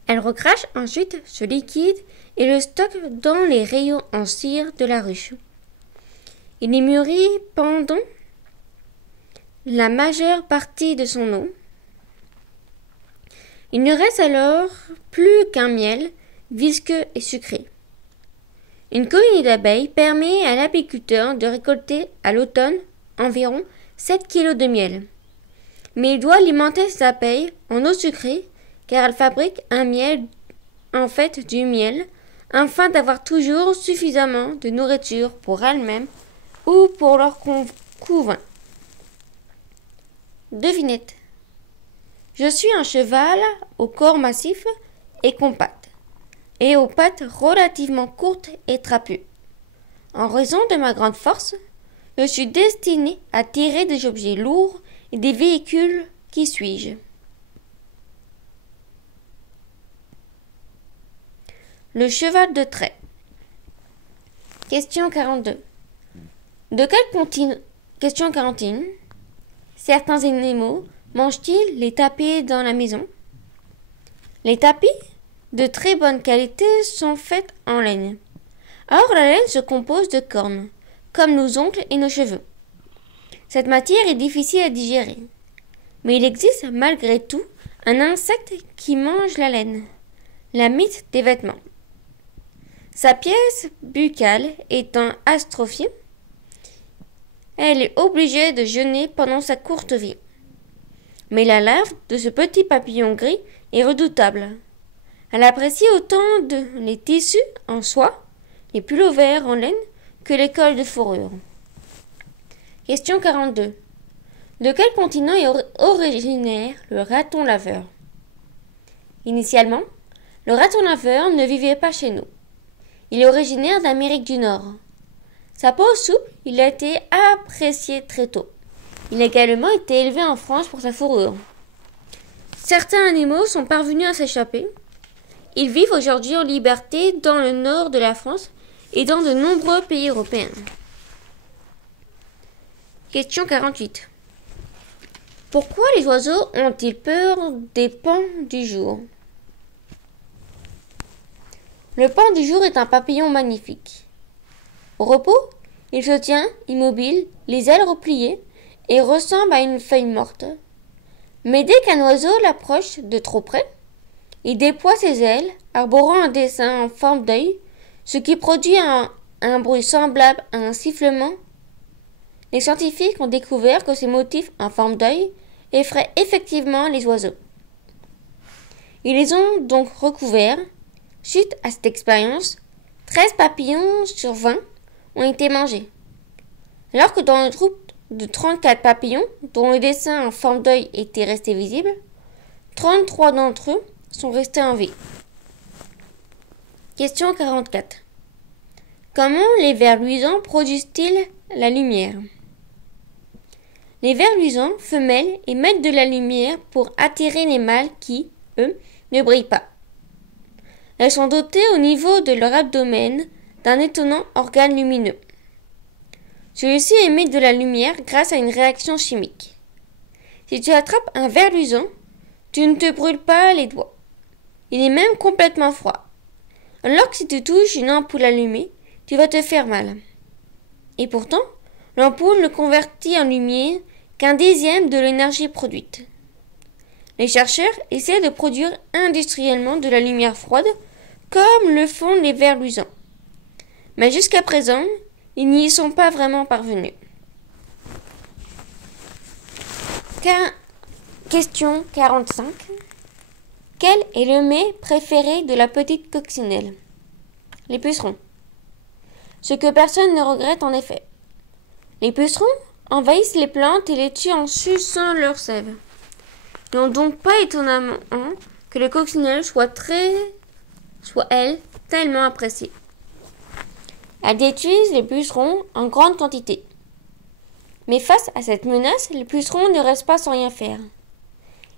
Elles recrachent ensuite ce liquide et le stockent dans les rayons en cire de la ruche. Il est mûri pendant la majeure partie de son eau. Il ne reste alors plus qu'un miel visqueux et sucré. Une colonie d'abeilles permet à l'apiculteur de récolter à l'automne environ 7 kg de miel. Mais il doit alimenter ses abeilles en eau sucrée car elles fabriquent un miel en fait du miel afin d'avoir toujours suffisamment de nourriture pour elles-mêmes ou pour leurs couvains. Devinette. Je suis un cheval au corps massif et compact, et aux pattes relativement courtes et trapues. En raison de ma grande force, je suis destiné à tirer des objets lourds et des véhicules. Qui suis-je? Le cheval de trait. Question 42. Question 41. certains animaux mangent-ils les tapis dans la maison? Les tapis de très bonne qualité sont faits en laine. Or, la laine se compose de cornes, comme nos ongles et nos cheveux. Cette matière est difficile à digérer. Mais il existe malgré tout un insecte qui mange la laine, la mite des vêtements. Sa pièce buccale étant atrophiée, elle est obligée de jeûner pendant sa courte vie. Mais la larve de ce petit papillon gris est redoutable. Elle apprécie autant les tissus en soie, les pullovers en laine, que les cols de fourrure. Question 42. De quel continent est originaire le raton laveur? Initialement, le raton laveur ne vivait pas chez nous. Il est originaire d'Amérique du Nord. Sa peau souple, il a été apprécié très tôt. Il a également été élevé en France pour sa fourrure. Certains animaux sont parvenus à s'échapper. Ils vivent aujourd'hui en liberté dans le nord de la France et dans de nombreux pays européens. Question 48. Pourquoi les oiseaux ont-ils peur des pans du jour? Le pan du jour est un papillon magnifique. Au repos, il se tient immobile, les ailes repliées, et ressemble à une feuille morte. Mais dès qu'un oiseau l'approche de trop près, il déploie ses ailes, arborant un dessin en forme d'œil, ce qui produit un bruit semblable à un sifflement. Les scientifiques ont découvert que ces motifs en forme d'œil effraient effectivement les oiseaux. Ils les ont donc recouverts. Suite à cette expérience, 13 papillons sur 20 ont été mangés. Alors que dans le groupe de 34 papillons, dont le dessin en forme d'œil était resté visible, 33 d'entre eux sont restés en vie. Question 44. Comment les vers luisants produisent-ils la lumière? Les vers luisants femelles émettent de la lumière pour attirer les mâles qui, eux, ne brillent pas. Elles sont dotées au niveau de leur abdomen d'un étonnant organe lumineux. Celui-ci émet de la lumière grâce à une réaction chimique. Si tu attrapes un ver luisant, tu ne te brûles pas les doigts. Il est même complètement froid. Alors que si tu touches une ampoule allumée, tu vas te faire mal. Et pourtant, l'ampoule ne convertit en lumière qu'un dixième de l'énergie produite. Les chercheurs essaient de produire industriellement de la lumière froide, comme le font les vers luisants. Mais jusqu'à présent, ils n'y sont pas vraiment parvenus. Question 45. Quel est le mets préféré de la petite coccinelle? Les pucerons. Ce que personne ne regrette en effet. Les pucerons envahissent les plantes et les tuent en suçant leur sève. Il n'est donc pas étonnamment que les coccinelles soient elles, tellement appréciées. Elles détruisent les pucerons en grande quantité. Mais face à cette menace, les pucerons ne restent pas sans rien faire.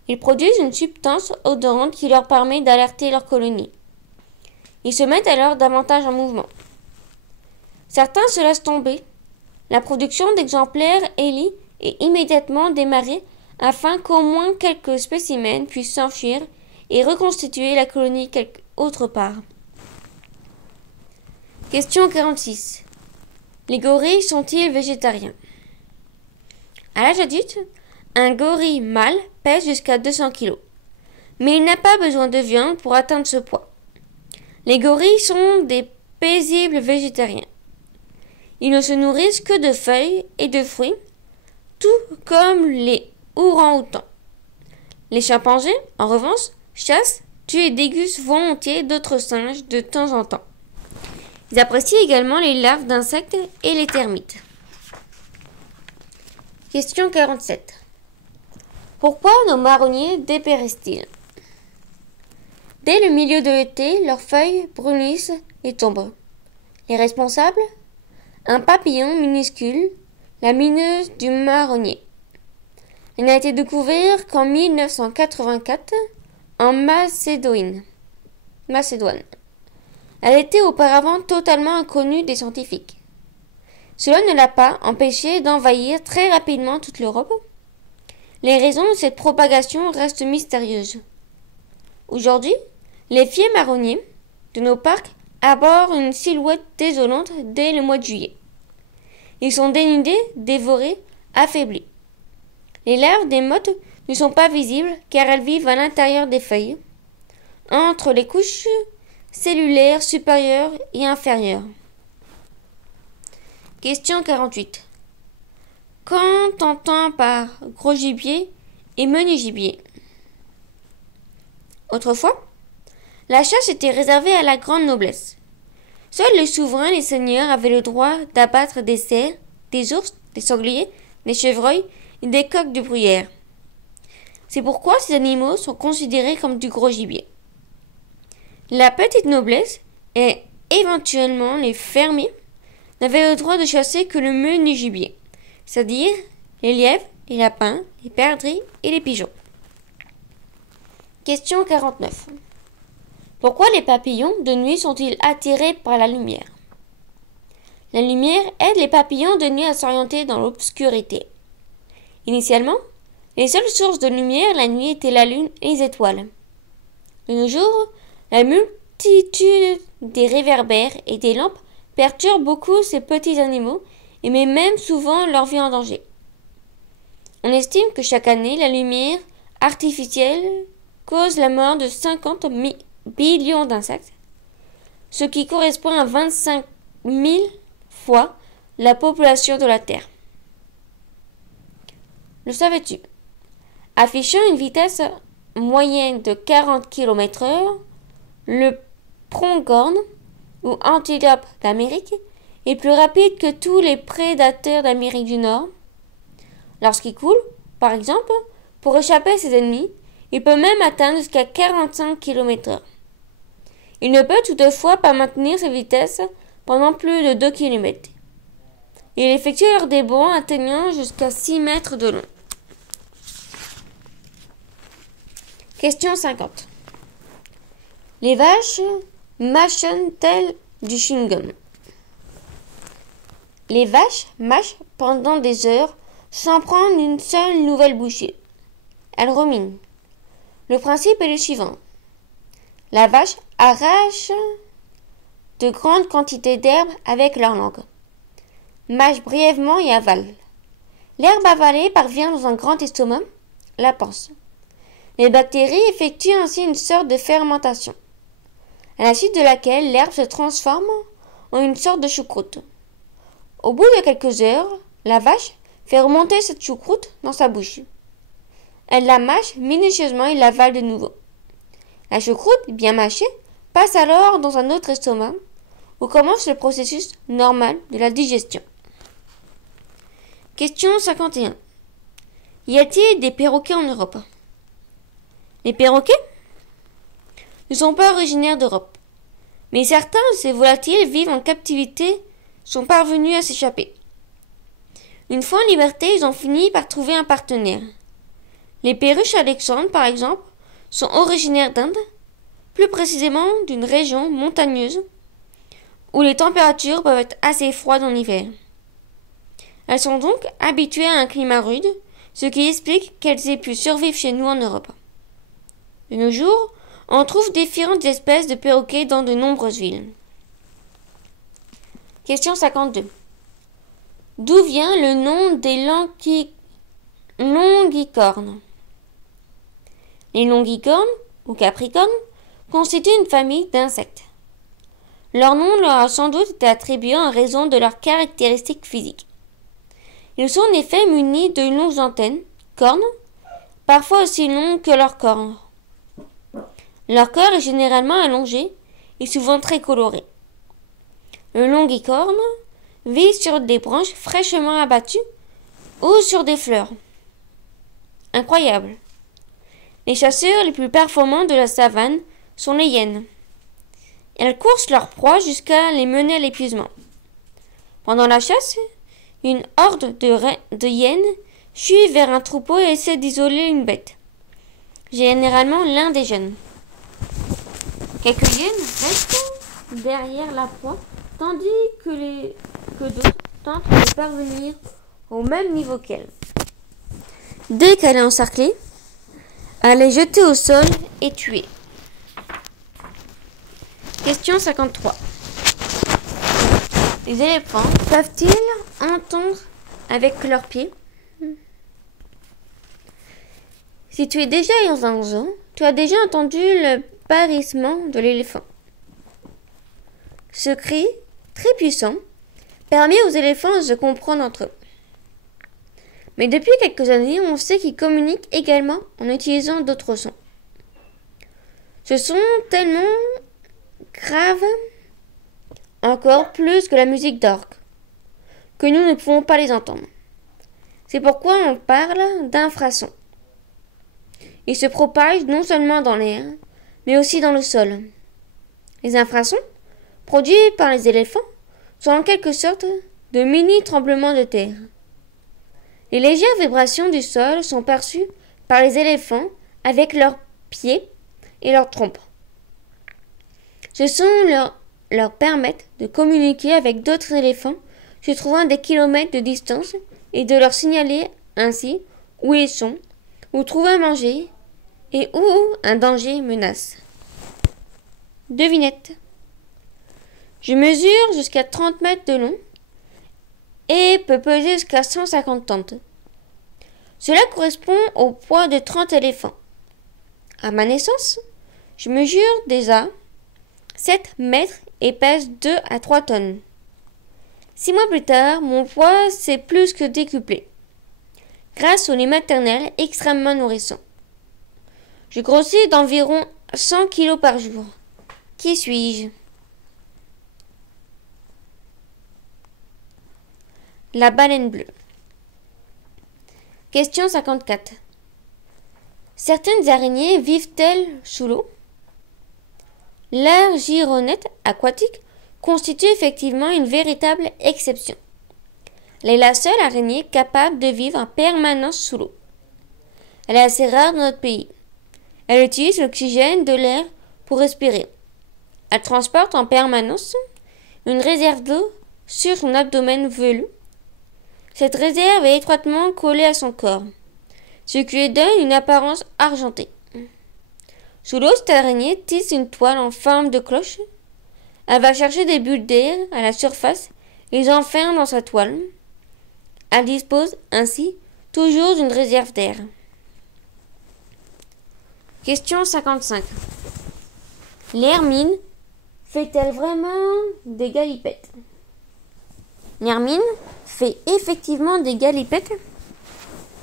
Ils produisent une substance odorante qui leur permet d'alerter leur colonie. Ils se mettent alors davantage en mouvement. Certains se laissent tomber. La production d'exemplaires élits est immédiatement démarrée afin qu'au moins quelques spécimens puissent s'enfuir et reconstituer la colonie quelque autre part. Question 46. Les gorilles sont-ils végétariens? À l'âge adulte, un gorille mâle pèse jusqu'à 200 kg, mais il n'a pas besoin de viande pour atteindre ce poids. Les gorilles sont des paisibles végétariens. Ils ne se nourrissent que de feuilles et de fruits, tout comme les orang-outans. Les chimpanzés, en revanche, chassent, tuent et dégustent volontiers d'autres singes de temps en temps. Ils apprécient également les larves d'insectes et les termites. Question 47. Pourquoi nos marronniers dépérissent-ils? Dès le milieu de l'été, leurs feuilles brunissent et tombent. Les responsables? Un papillon minuscule, la mineuse du marronnier. Elle n'a été découverte qu'en 1984 en Macédoine. Elle était auparavant totalement inconnue des scientifiques. Cela ne l'a pas empêché d'envahir très rapidement toute l'Europe. les raisons de cette propagation restent mystérieuses. Aujourd'hui, les fiers marronniers de nos parcs arborent une silhouette désolante dès le mois de juillet. Ils sont dénudés, dévorés, affaiblis. Les larves des mottes ne sont pas visibles car elles vivent à l'intérieur des feuilles, entre les couches cellulaires supérieures et inférieures. Question 48. Qu'entend-on par gros gibier et menu gibier? Autrefois, la chasse était réservée à la grande noblesse. Seuls les souverains et les seigneurs avaient le droit d'abattre des cerfs, des ours, des sangliers, des chevreuils et des coqs de bruyère. C'est pourquoi ces animaux sont considérés comme du gros gibier. La petite noblesse et éventuellement les fermiers n'avaient le droit de chasser que le menu gibier, c'est-à-dire les lièvres, les lapins, les perdrix et les pigeons. Question 49. Pourquoi les papillons de nuit sont-ils attirés par la lumière? La lumière aide les papillons de nuit à s'orienter dans l'obscurité. Initialement, les seules sources de lumière la nuit étaient la lune et les étoiles. De nos jours, la multitude des réverbères et des lampes perturbe beaucoup ces petits animaux et met même souvent leur vie en danger. On estime que chaque année, la lumière artificielle cause la mort de 50 billions d'insectes, ce qui correspond à 25 000 fois la population de la Terre. Le savais-tu? Affichant une vitesse moyenne de 40 km/h, le pronghorn, ou antilope d'Amérique, est plus rapide que tous les prédateurs d'Amérique du Nord. Lorsqu'il court, par exemple, pour échapper à ses ennemis, il peut même atteindre jusqu'à 45 km/h. Il ne peut toutefois pas maintenir sa vitesse pendant plus de 2 km. Il effectue alors des bonds atteignant jusqu'à 6 mètres de long. Question 50. Les vaches mâchent-elles du chewing-gum? Les vaches mâchent pendant des heures sans prendre une seule nouvelle bouchée. Elles ruminent. Le principe est le suivant. La vache arrache de grandes quantités d'herbe avec leur langue, mâche brièvement et avale. L'herbe avalée parvient dans un grand estomac, la panse. Les bactéries effectuent ainsi une sorte de fermentation, à la suite de laquelle l'herbe se transforme en une sorte de choucroute. Au bout de quelques heures, la vache fait remonter cette choucroute dans sa bouche. Elle la mâche minutieusement et l'avale de nouveau. La choucroute, bien mâchée, passe alors dans un autre estomac, où commence le processus normal de la digestion. Question 51. Y a-t-il des perroquets en Europe? Les perroquets ne sont pas originaires d'Europe, mais certains de ces volatiles vivent en captivité sont parvenus à s'échapper. Une fois en liberté, ils ont fini par trouver un partenaire. Les perruches Alexandre, par exemple, sont originaires d'Inde, plus précisément d'une région montagneuse où les températures peuvent être assez froides en hiver. Elles sont donc habituées à un climat rude, ce qui explique qu'elles aient pu survivre chez nous en Europe. De nos jours, on trouve différentes espèces de perroquets dans de nombreuses villes. Question 52. D'où vient le nom des longicornes? Les longicornes, ou capricornes, constituent une famille d'insectes. Leur nom leur a sans doute été attribué en raison de leurs caractéristiques physiques. Ils sont en effet munis de longues antennes, cornes, parfois aussi longues que leur corps. Leur corps est généralement allongé et souvent très coloré. Le longicorne vit sur des branches fraîchement abattues ou sur des fleurs. Incroyable! Les chasseurs les plus performants de la savane sont les hyènes. Elles coursent leurs proies jusqu'à les mener à l'épuisement. Pendant la chasse, une horde de hyènes fuit vers un troupeau et essaie d'isoler une bête, généralement l'un des jeunes. Quelques hyènes restent derrière la proie, tandis que d'autres tentent de parvenir au même niveau qu'elles. Dès qu'elle est encerclée, elle est jetée au sol et tuée. Question 53. Les éléphants peuvent-ils entendre avec leurs pieds? Si tu es déjà dans un zoo, tu as déjà entendu le barrissement de l'éléphant. Ce cri, très puissant, permet aux éléphants de se comprendre entre eux. Mais depuis quelques années, on sait qu'ils communiquent également en utilisant d'autres sons. Ce sont tellement graves, encore plus que la musique d'orgue, que nous ne pouvons pas les entendre. C'est pourquoi on parle d'infrasons. Ils se propagent non seulement dans l'air, mais aussi dans le sol. Les infrasons, produits par les éléphants, sont en quelque sorte de mini-tremblements de terre. Les légères vibrations du sol sont perçues par les éléphants avec leurs pieds et leurs trompes. Ce sons leur permettent de communiquer avec d'autres éléphants se trouvant à des kilomètres de distance et de leur signaler ainsi où ils sont, où trouver à manger et où un danger menace. Devinette. Je mesure jusqu'à 30 mètres de long et peut peser jusqu'à 150 tonnes. Cela correspond au poids de 30 éléphants. À ma naissance, je mesure déjà 7 mètres et pèse 2 à 3 tonnes. 6 mois plus tard, mon poids s'est plus que décuplé, grâce au lait maternel extrêmement nourrissant. Je grossis d'environ 100 kilos par jour. Qui suis-je? La baleine bleue. Question 54. Certaines araignées vivent-elles sous l'eau? L'argironnette aquatique constitue effectivement une véritable exception. Elle est la seule araignée capable de vivre en permanence sous l'eau. Elle est assez rare dans notre pays. Elle utilise l'oxygène de l'air pour respirer. Elle transporte en permanence une réserve d'eau sur son abdomen velu. Cette réserve est étroitement collée à son corps, ce qui lui donne une apparence argentée. Sous l'eau, cette araignée tisse une toile en forme de cloche. Elle va chercher des bulles d'air à la surface et les enferme dans sa toile. Elle dispose ainsi toujours d'une réserve d'air. Question 55. L'hermine fait-elle vraiment des galipettes? L'hermine fait effectivement des galipettes,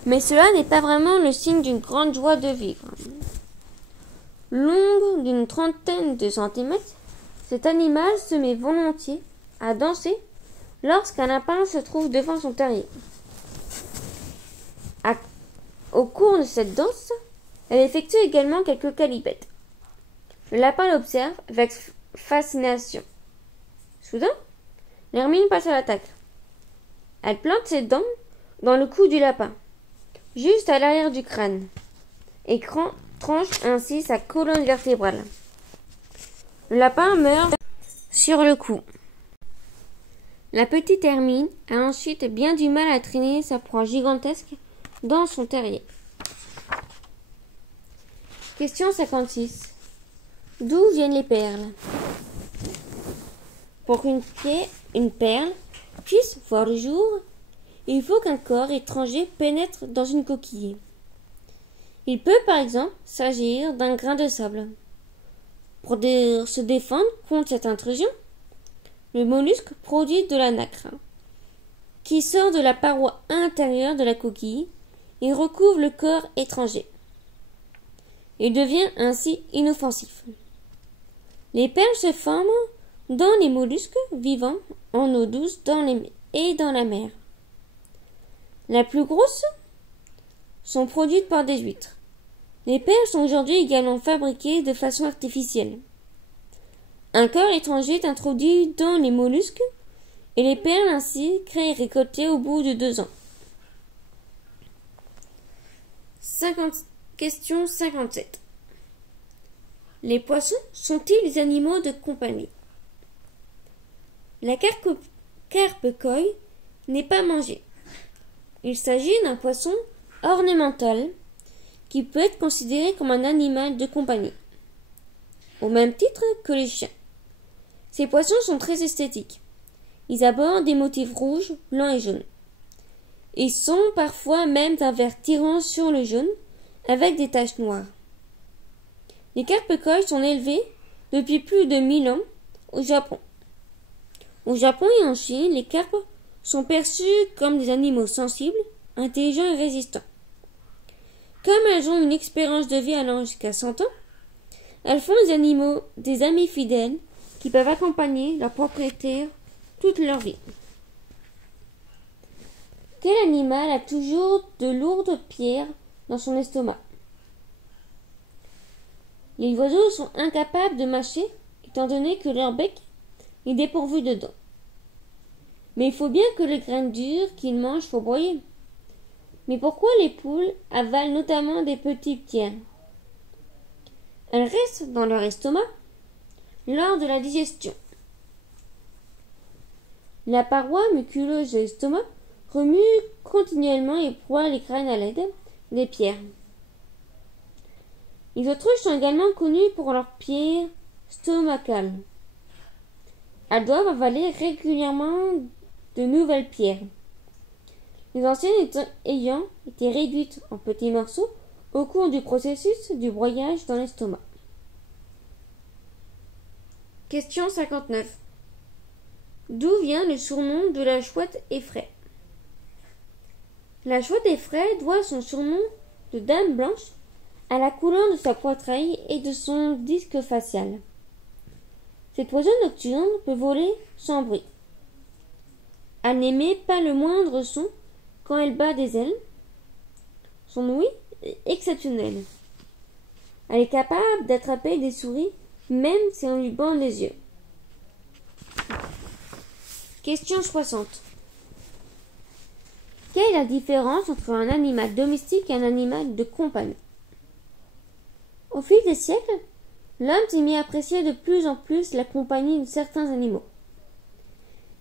mais cela n'est pas vraiment le signe d'une grande joie de vivre. Longue d'une trentaine de centimètres, cet animal se met volontiers à danser lorsqu'un lapin se trouve devant son terrier. Au cours de cette danse, elle effectue également quelques galipettes. Le lapin l'observe avec fascination. Soudain, l'hermine passe à l'attaque. Elle plante ses dents dans le cou du lapin, juste à l'arrière du crâne, et tranche ainsi sa colonne vertébrale. Le lapin meurt sur le coup. La petite hermine a ensuite bien du mal à traîner sa proie gigantesque dans son terrier. Question 56. D'où viennent les perles? Pour qu'une perle puisse voir le jour, il faut qu'un corps étranger pénètre dans une coquille. Il peut par exemple s'agir d'un grain de sable. Pour se défendre contre cette intrusion, le mollusque produit de la nacre, qui sort de la paroi intérieure de la coquille et recouvre le corps étranger. Il devient ainsi inoffensif. Les perles se forment dans les mollusques vivant en eau douce et dans la mer. Les plus grosses sont produites par des huîtres. Les perles sont aujourd'hui également fabriquées de façon artificielle. Un corps étranger est introduit dans les mollusques et les perles ainsi créées et récoltées au bout de 2 ans. Question 57. Les poissons sont-ils des animaux de compagnie? La carpe koi n'est pas mangée. Il s'agit d'un poisson ornemental qui peut être considéré comme un animal de compagnie, au même titre que les chiens. Ces poissons sont très esthétiques. Ils abordent des motifs rouges, blancs et jaunes. Ils sont parfois même d'un vert tirant sur le jaune, avec des taches noires. Les carpe-cols sont élevés depuis plus de 1000 ans au Japon. Au Japon et en Chine, les carpes sont perçus comme des animaux sensibles, intelligents et résistants. Comme elles ont une expérience de vie allant jusqu'à 100 ans, elles font des amis fidèles qui peuvent accompagner leur propriétaire toute leur vie. Quel animal a toujours de lourdes pierres dans son estomac? Les oiseaux sont incapables de mâcher, étant donné que leur bec est dépourvu de dents. Mais il faut bien que les graines dures qu'ils mangent faut broyer. Mais pourquoi les poules avalent notamment des petites pierres? Elles restent dans leur estomac lors de la digestion. La paroi muqueuse de l'estomac remue continuellement et broie les graines à l'aide des pierres. Les autruches sont également connues pour leurs pierres stomacales. Elles doivent avaler régulièrement de nouvelles pierres, les anciennes ayant été réduites en petits morceaux au cours du processus du broyage dans l'estomac. Question 59. D'où vient le surnom de la chouette effraie? La chouette effraie doit son surnom de dame blanche à la couleur de sa poitrail et de son disque facial. Cet oiseau nocturne peut voler sans bruit. Elle n'émet pas le moindre son quand elle bat des ailes. Son ouïe est exceptionnelle. Elle est capable d'attraper des souris même si on lui bande les yeux. Question 60. Quelle est la différence entre un animal domestique et un animal de compagnie? Au fil des siècles, l'homme s'est mis à apprécier de plus en plus la compagnie de certains animaux.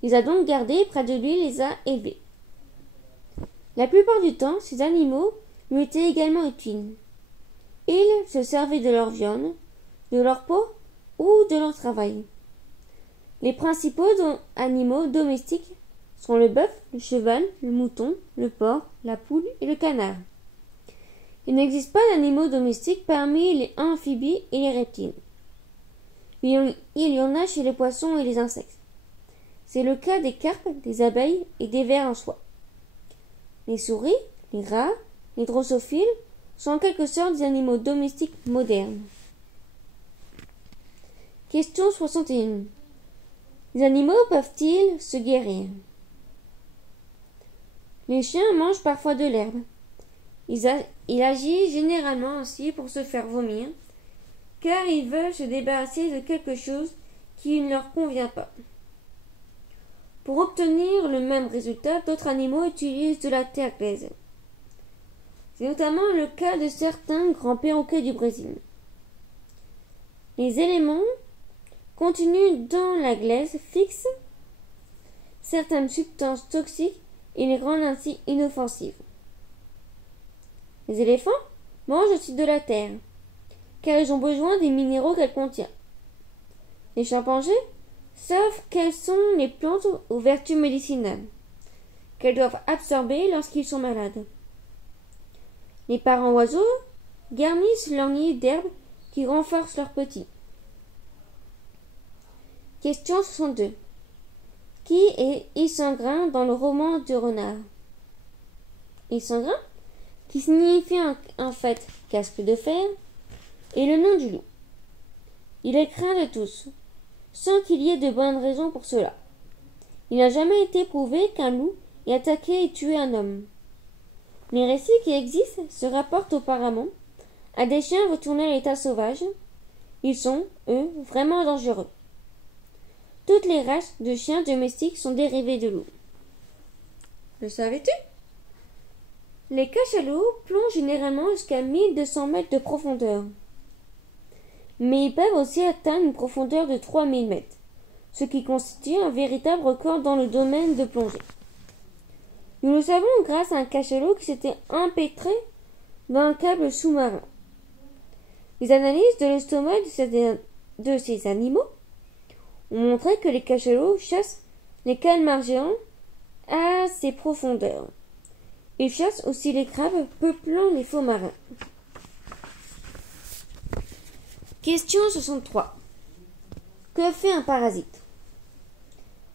Il les a donc gardés près de lui et les a élevés. La plupart du temps, ces animaux lui étaient également utiles. Il se servait de leur viande, de leur peau ou de leur travail. Les principaux animaux domestiques sont le bœuf, le cheval, le mouton, le porc, la poule et le canard. Il n'existe pas d'animaux domestiques parmi les amphibies et les reptiles. Il y en a chez les poissons et les insectes. C'est le cas des carpes, des abeilles et des vers en soie. Les souris, les rats, les drosophiles sont en quelque sorte des animaux domestiques modernes. Question 61. Les animaux peuvent-ils se guérir? Les chiens mangent parfois de l'herbe. Ils agissent généralement aussi pour se faire vomir, car ils veulent se débarrasser de quelque chose qui ne leur convient pas. Pour obtenir le même résultat, d'autres animaux utilisent de la terre glaise. C'est notamment le cas de certains grands perroquets du Brésil. Les éléments contenus dans la glaise fixent certaines substances toxiques et les rendent ainsi inoffensives. Les éléphants mangent aussi de la terre, car ils ont besoin des minéraux qu'elle contient. Les chimpanzés savent quelles sont les plantes aux vertus médicinales, qu'elles doivent absorber lorsqu'ils sont malades. Les parents oiseaux garnissent leur nid d'herbes qui renforcent leurs petits. Question 62. Qui est Isengrin dans le roman du renard? Isengrin, qui signifie en fait casque de fer, est le nom du loup. Il est craint de tous, sans qu'il y ait de bonnes raisons pour cela. Il n'a jamais été prouvé qu'un loup ait attaqué et tué un homme. Les récits qui existent se rapportent auparavant à des chiens retournés à l'état sauvage. Ils sont, eux, vraiment dangereux. Toutes les races de chiens domestiques sont dérivées de loups. Le savais-tu? Les cachalots plongent généralement jusqu'à 1200 mètres de profondeur. Mais ils peuvent aussi atteindre une profondeur de 3000 mètres, ce qui constitue un véritable record dans le domaine de plongée. Nous le savons grâce à un cachalot qui s'était empêtré dans un câble sous-marin. Les analyses de l'estomac de ces animaux ont montré que les cachalots chassent les calmars géants à ces profondeurs. Ils chassent aussi les crabes peuplant les fonds marins. Question 63. Que fait un parasite?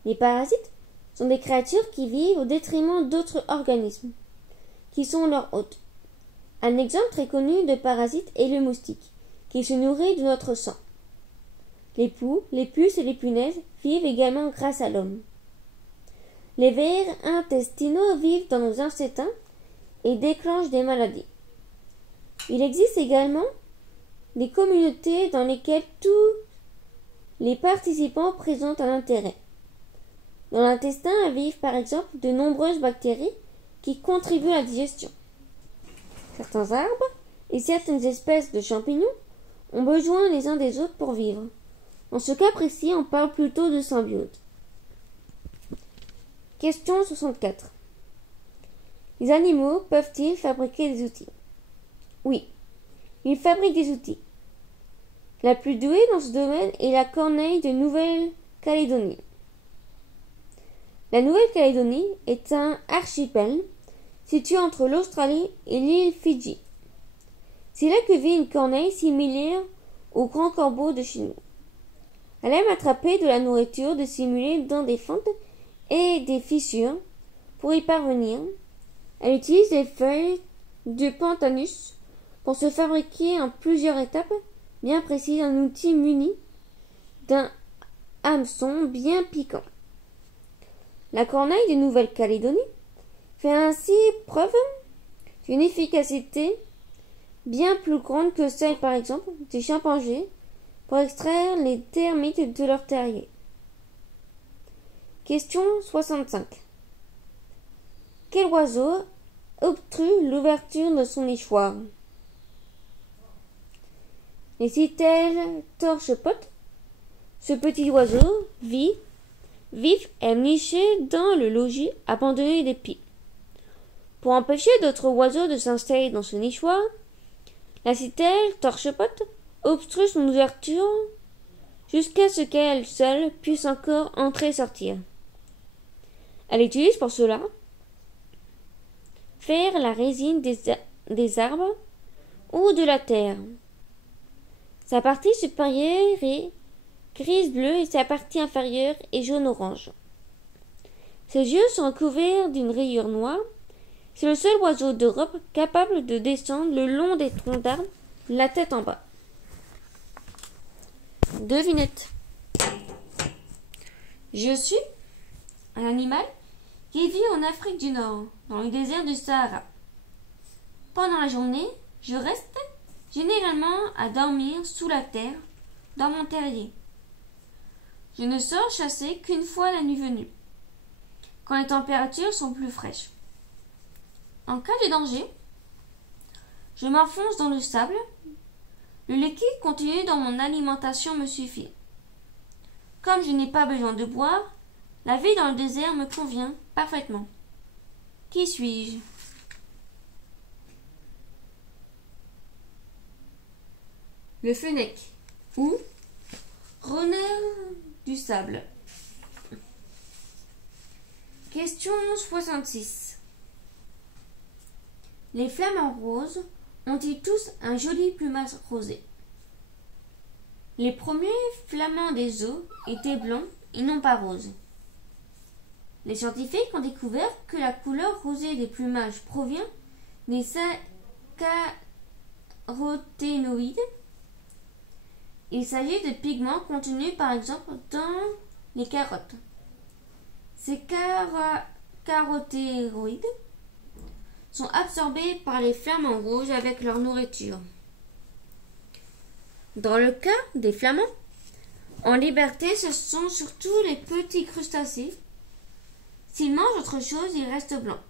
Les parasites sont des créatures qui vivent au détriment d'autres organismes, qui sont leurs hôtes. Un exemple très connu de parasite est le moustique, qui se nourrit de notre sang. Les poux, les puces et les punaises vivent également grâce à l'homme. Les vers intestinaux vivent dans nos intestins et déclenchent des maladies. Il existe également des communautés dans lesquelles tous les participants présentent un intérêt. Dans l'intestin vivent par exemple de nombreuses bactéries qui contribuent à la digestion. Certains arbres et certaines espèces de champignons ont besoin les uns des autres pour vivre. Dans ce cas précis, on parle plutôt de symbiote. Question 64. Les animaux peuvent-ils fabriquer des outils? Oui, ils fabriquent des outils. La plus douée dans ce domaine est la corneille de Nouvelle-Calédonie. La Nouvelle-Calédonie est un archipel situé entre l'Australie et l'île Fidji. C'est là que vit une corneille similaire au grand corbeau de chez nous. Elle aime attraper de la nourriture dissimulée dans des fentes et des fissures. Pour y parvenir, elle utilise les feuilles du Pentanus pour se fabriquer en plusieurs étapes bien précises un outil muni d'un hameçon bien piquant. La corneille de Nouvelle-Calédonie fait ainsi preuve d'une efficacité bien plus grande que celle, par exemple, des chimpanzés pour extraire les termites de leur terrier. Question 65. Quel oiseau obstrue l'ouverture de son nichoir? Les citelles torche-potes. Ce petit oiseau vif aime nicher dans le logis abandonné des pies. Pour empêcher d'autres oiseaux de s'installer dans ce nichoir, la citelle torche-pote obstrue son ouverture jusqu'à ce qu'elle seule puisse encore entrer et sortir. Elle utilise pour cela faire la résine des arbres ou de la terre. Sa partie supérieure est grise-bleue et sa partie inférieure est jaune-orange. Ses yeux sont couverts d'une rayure noire. C'est le seul oiseau d'Europe capable de descendre le long des troncs d'arbres, la tête en bas. Devinette. Je suis un animal qui vit en Afrique du Nord, dans le désert du Sahara. Pendant la journée, je reste généralement à dormir sous la terre, dans mon terrier. Je ne sors chasser qu'une fois la nuit venue, quand les températures sont plus fraîches. En cas de danger, je m'enfonce dans le sable. Le liquide contenu dans mon alimentation me suffit. Comme je n'ai pas besoin de boire, la vie dans le désert me convient parfaitement. Qui suis-je? Le fennec ou renard du sable. Question 66. Les flamants roses ont-ils tous un joli plumage rosé? Les premiers flamants des eaux étaient blancs et non pas roses. Les scientifiques ont découvert que la couleur rosée des plumages provient des caroténoïdes. Il s'agit de pigments contenus par exemple dans les carottes. Ces caroténoïdes sont absorbés par les flamants rouges avec leur nourriture. Dans le cas des flamants, en liberté, ce sont surtout les petits crustacés. S'ils mangent autre chose, ils restent blancs.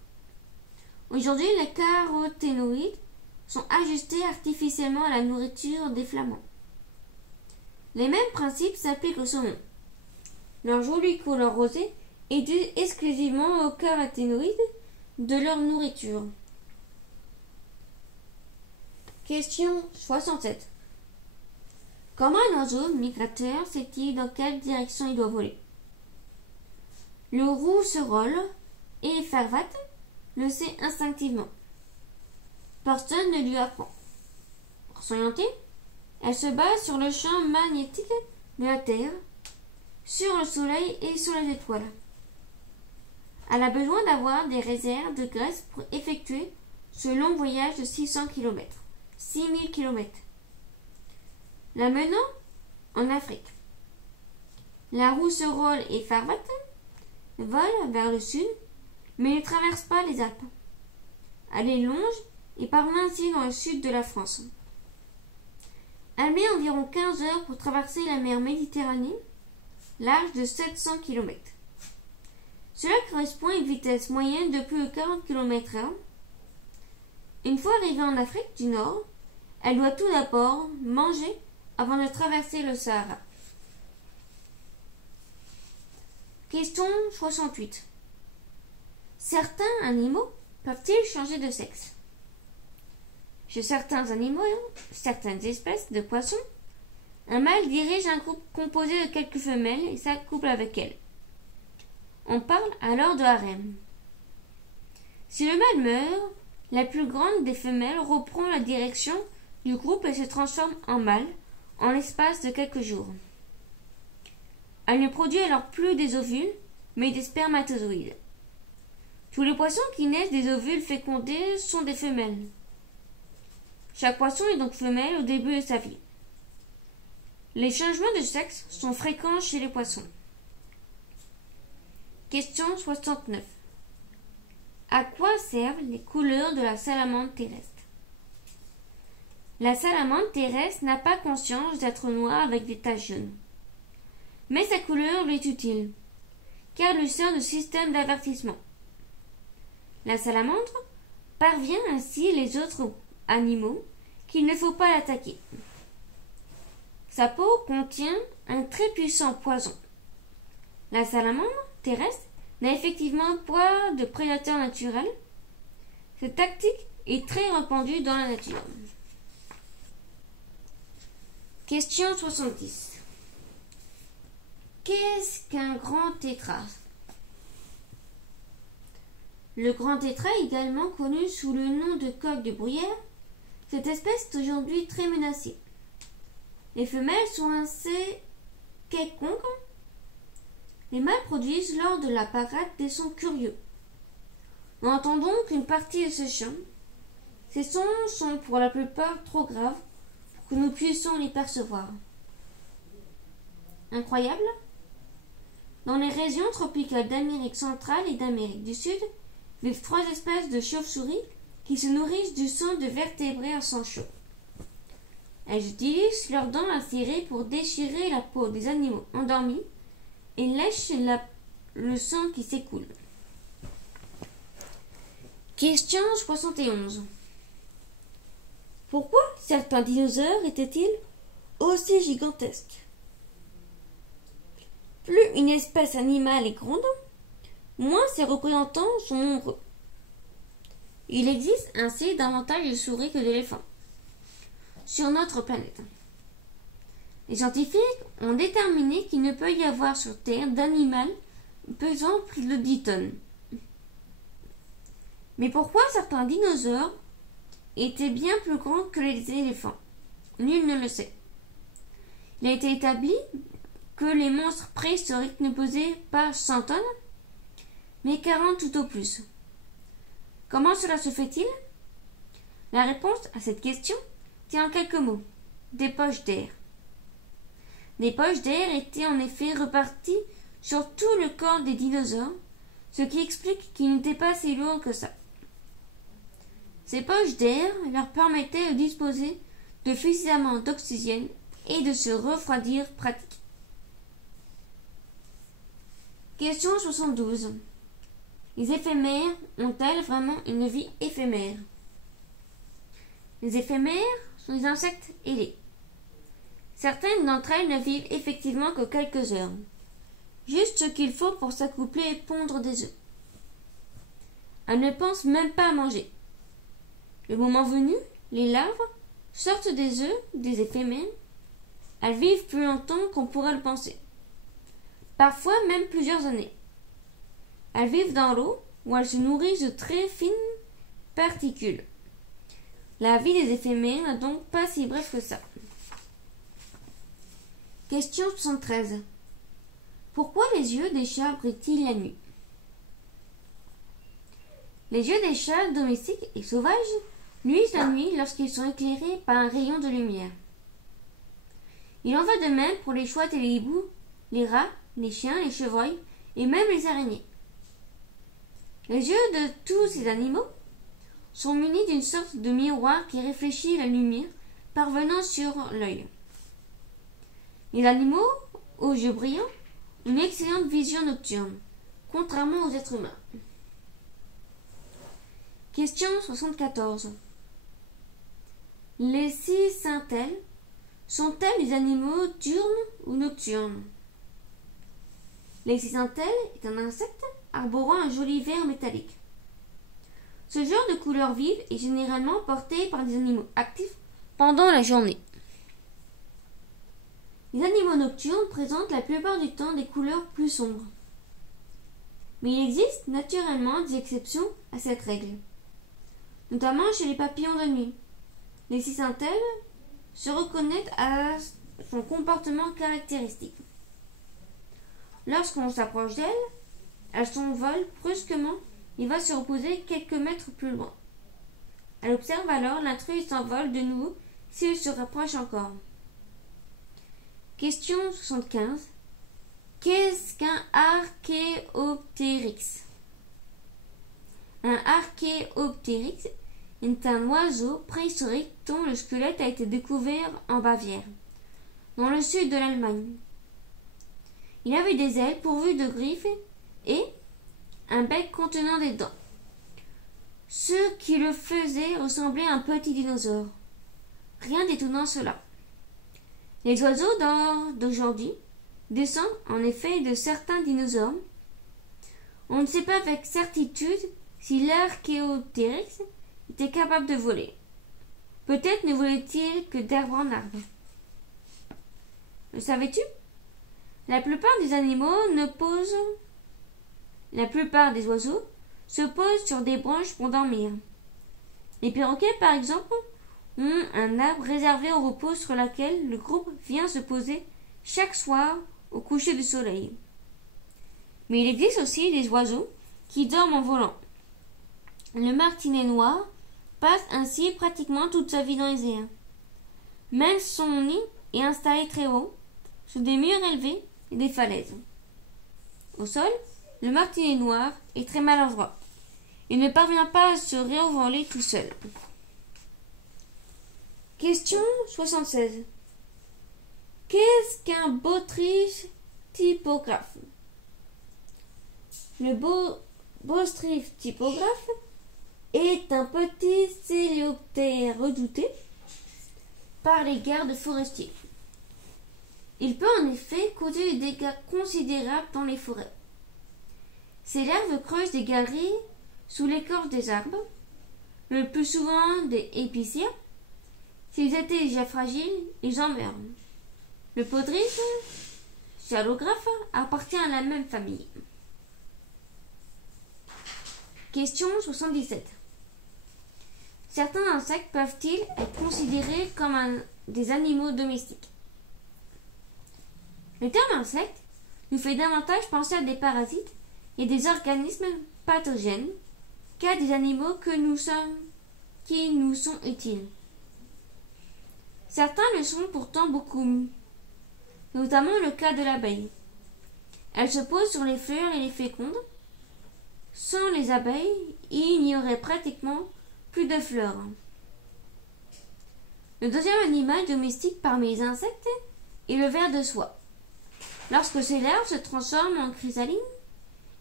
Aujourd'hui, les caroténoïdes sont ajustés artificiellement à la nourriture des flamands. Les mêmes principes s'appliquent au saumon. Leur jolie couleur rosée est due exclusivement aux caroténoïdes de leur nourriture. Question 67. Comment un oiseau migrateur sait-il dans quelle direction il doit voler? Le rouserolle et Farvat le sait instinctivement. Personne ne lui apprend. Pour s'orienter, elle se base sur le champ magnétique de la Terre, sur le Soleil et sur les étoiles. Elle a besoin d'avoir des réserves de graisse pour effectuer ce long voyage de 600 km, 6000 km, la menant en Afrique. La rouserolle et Farvat volent vers le sud, mais ne traversent pas les Alpes. Elle les longe et parvient ainsi dans le sud de la France. Elle met environ 15 heures pour traverser la mer Méditerranée, large de 700 km. Cela correspond à une vitesse moyenne de plus de 40 km/h. Une fois arrivée en Afrique du Nord, elle doit tout d'abord manger avant de traverser le Sahara. Question 68. Certains animaux peuvent-ils changer de sexe? Chez certains animaux, certaines espèces de poissons, un mâle dirige un groupe composé de quelques femelles et s'accouple avec elles. On parle alors de harem. Si le mâle meurt, la plus grande des femelles reprend la direction du groupe et se transforme en mâle en l'espace de quelques jours. Elle ne produit alors plus des ovules, mais des spermatozoïdes. Tous les poissons qui naissent des ovules fécondés sont des femelles. Chaque poisson est donc femelle au début de sa vie. Les changements de sexe sont fréquents chez les poissons. Question 69. À quoi servent les couleurs de la salamandre terrestre? La salamandre terrestre n'a pas conscience d'être noire avec des taches jaunes. Mais sa couleur lui est utile, car elle lui sert de système d'avertissement. La salamandre parvient ainsi les autres animaux qu'il ne faut pas l'attaquer. Sa peau contient un très puissant poison. La salamandre terrestre n'a effectivement pas de prédateur naturel. Cette tactique est très répandue dans la nature. Question 70. Qu'est-ce qu'un grand tétras? Le grand tétras, également connu sous le nom de coq de bruyère, cette espèce est aujourd'hui très menacée. Les femelles sont assez quelconques. Les mâles produisent lors de la parade des sons curieux. On entend donc une partie de ce chant. Ces sons sont pour la plupart trop graves pour que nous puissions les percevoir. Incroyable? Dans les régions tropicales d'Amérique centrale et d'Amérique du Sud, vivent 3 espèces de chauves-souris qui se nourrissent du sang de vertébrés en sang chaud. Elles utilisent leurs dents acérées pour déchirer la peau des animaux endormis et lèchent le sang qui s'écoule. Question 71. Pourquoi certains dinosaures étaient-ils aussi gigantesques? Plus une espèce animale est grande, moins ses représentants sont nombreux. Il existe ainsi davantage de souris que d'éléphants sur notre planète. Les scientifiques ont déterminé qu'il ne peut y avoir sur Terre d'animal pesant plus de 10 tonnes. Mais pourquoi certains dinosaures étaient bien plus grands que les éléphants? Nul ne le sait. Il a été établi que les monstres préhistoriques ne pesaient pas 100 tonnes, mais 40 tout au plus. Comment cela se fait-il? La réponse à cette question tient en quelques mots. Des poches d'air. Des poches d'air étaient en effet reparties sur tout le corps des dinosaures, ce qui explique qu'ils n'étaient pas si lourds que ça. Ces poches d'air leur permettaient de disposer de suffisamment d'oxygène et de se refroidir pratiquement. Question 72. Les éphémères ont-elles vraiment une vie éphémère? Les éphémères sont des insectes ailés. Certaines d'entre elles ne vivent effectivement que quelques heures, juste ce qu'il faut pour s'accoupler et pondre des œufs. elles ne pensent même pas à manger. Le moment venu, les larves sortent des œufs des éphémères. Elles vivent plus longtemps qu'on pourrait le penser. Parfois même plusieurs années. Elles vivent dans l'eau où elles se nourrissent de très fines particules. La vie des éphémères n'est donc pas si brève que ça. Question 73. Pourquoi les yeux des chats brillent-ils la nuit? Les yeux des chats domestiques et sauvages nuisent la nuit lorsqu'ils sont éclairés par un rayon de lumière. Il en va de même pour les chouettes et les hiboux, les rats, les chiens, les chevreuils et même les araignées. Les yeux de tous ces animaux sont munis d'une sorte de miroir qui réfléchit la lumière parvenant sur l'œil. Les animaux aux yeux brillants ont une excellente vision nocturne, contrairement aux êtres humains. Question 74. Les cicintelles sont-elles des animaux diurnes ou nocturnes? Les cicintelles est un insecte arborant un joli vert métallique. Ce genre de couleur vive est généralement porté par des animaux actifs pendant la journée. Les animaux nocturnes présentent la plupart du temps des couleurs plus sombres. Mais il existe naturellement des exceptions à cette règle, notamment chez les papillons de nuit. Les cicintelles se reconnaissent à son comportement caractéristique. Lorsqu'on s'approche d'elles, elles s'envolent brusquement et va se reposer quelques mètres plus loin. Elle observe alors l'intrus et s'envole de nouveau s'il se rapproche encore. Question 75. Qu'est-ce qu'un archéoptérix? Un archéoptérix est un oiseau préhistorique dont le squelette a été découvert en Bavière, dans le sud de l'Allemagne. Il avait des ailes pourvues de griffes et un bec contenant des dents, ce qui le faisait ressembler à un petit dinosaure. Rien d'étonnant cela. Les oiseaux d'aujourd'hui descendent en effet de certains dinosaures. On ne sait pas avec certitude si l'archéoptérix était capable de voler. Peut-être ne volait-il que d'arbre en arbre. Le savais-tu? La plupart des oiseaux se posent sur des branches pour dormir. Les perroquets, par exemple, ont un arbre réservé au repos sur lequel le groupe vient se poser chaque soir au coucher du soleil. Mais il existe aussi des oiseaux qui dorment en volant. Le martinet noir passe ainsi pratiquement toute sa vie dans les airs. Même son nid est installé très haut, sur des murs élevés et des falaises. Au sol, le martinet noir est très maladroit. Il ne parvient pas à se réenvoler tout seul. Question 76. Qu'est-ce qu'un botryphe typographe? Le botryphe typographe est un petit coléoptère redouté par les gardes forestiers. Il peut en effet causer des dégâts considérables dans les forêts. Ces larves creusent des galeries sous l'écorce des arbres, le plus souvent des épicéas. S'ils étaient déjà fragiles, ils en meurent. Le botryphe chalographe appartient à la même famille. Question 77. Certains insectes peuvent-ils être considérés comme des animaux domestiques? Le terme insecte nous fait davantage penser à des parasites et des organismes pathogènes qu'à des animaux qui nous sont utiles. Certains le sont pourtant beaucoup, notamment le cas de l'abeille. Elle se pose sur les fleurs et les féconde. Sans les abeilles, il n'y aurait pratiquement plus de fleurs. Le deuxième animal domestique parmi les insectes est le ver de soie. Lorsque ces larves se transforment en chrysalide,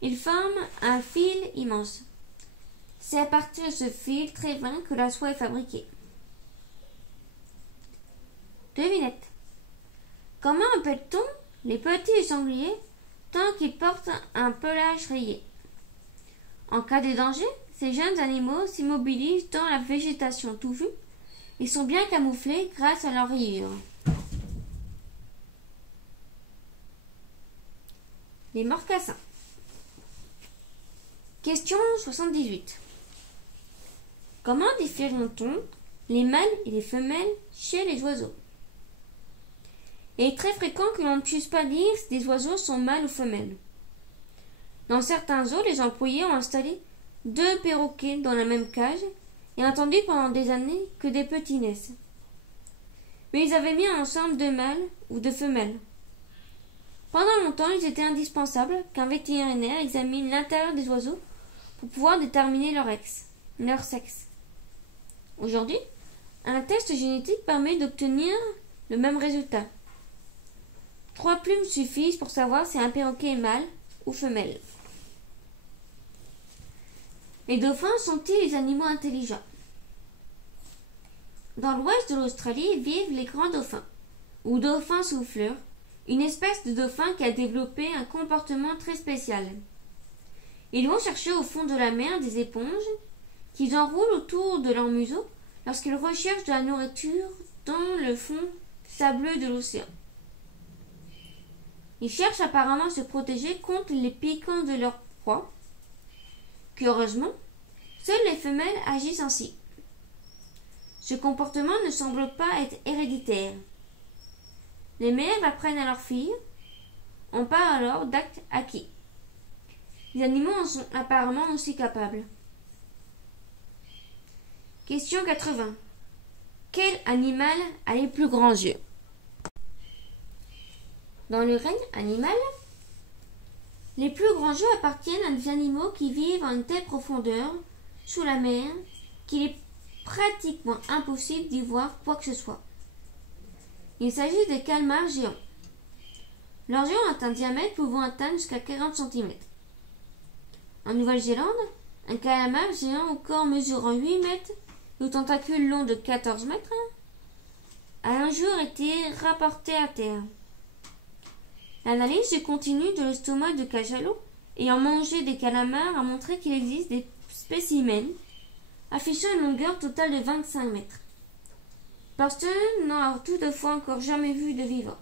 ils forment un fil immense. C'est à partir de ce fil très fin que la soie est fabriquée. Devinette. Comment appelle-t-on les petits sangliers tant qu'ils portent un pelage rayé? En cas de danger, ces jeunes animaux s'immobilisent dans la végétation touffue et sont bien camouflés grâce à leur rayures. Les mocassins. Question 78. Comment différencie-t-on les mâles et les femelles chez les oiseaux? Il est très fréquent que l'on ne puisse pas dire si des oiseaux sont mâles ou femelles. Dans certains zoos, les employés ont installé 2 perroquets dans la même cage et entendu pendant des années que des petits naissent. Mais ils avaient mis ensemble 2 mâles ou 2 femelles. Pendant longtemps, il était indispensable qu'un vétérinaire examine l'intérieur des oiseaux pour pouvoir déterminer leur sexe. Aujourd'hui, un test génétique permet d'obtenir le même résultat. 3 plumes suffisent pour savoir si un perroquet est mâle ou femelle. Les dauphins sont-ils des animaux intelligents? Dans l'ouest de l'Australie vivent les grands dauphins, ou dauphins souffleurs, une espèce de dauphin qui a développé un comportement très spécial. Ils vont chercher au fond de la mer des éponges qu'ils enroulent autour de leur museau lorsqu'ils recherchent de la nourriture dans le fond sableux de l'océan. Ils cherchent apparemment à se protéger contre les piquants de leur proie. Curieusement, seules les femelles agissent ainsi. Ce comportement ne semble pas être héréditaire. Les mères l'apprennent à leurs filles. On parle alors d'actes acquis. Les animaux en sont apparemment aussi capables. Question 80. Quel animal a les plus grands yeux? Dans le règne animal, les plus grands yeux appartiennent à des animaux qui vivent en une telle profondeur sous la mer qu'il est pratiquement impossible d'y voir quoi que ce soit. Il s'agit des calmars géants. Leurs yeux ont un diamètre pouvant atteindre jusqu'à 40 cm. En Nouvelle-Zélande, un calamar géant au corps mesurant 8 mètres et aux tentacules longs de 14 mètres a un jour été rapporté à terre. L'analyse continue de l'estomac de cachalot ayant mangé des calamars a montré qu'il existe des spécimens affichant une longueur totale de 25 mètres. Personne n'en a toutefois encore jamais vu de vivant.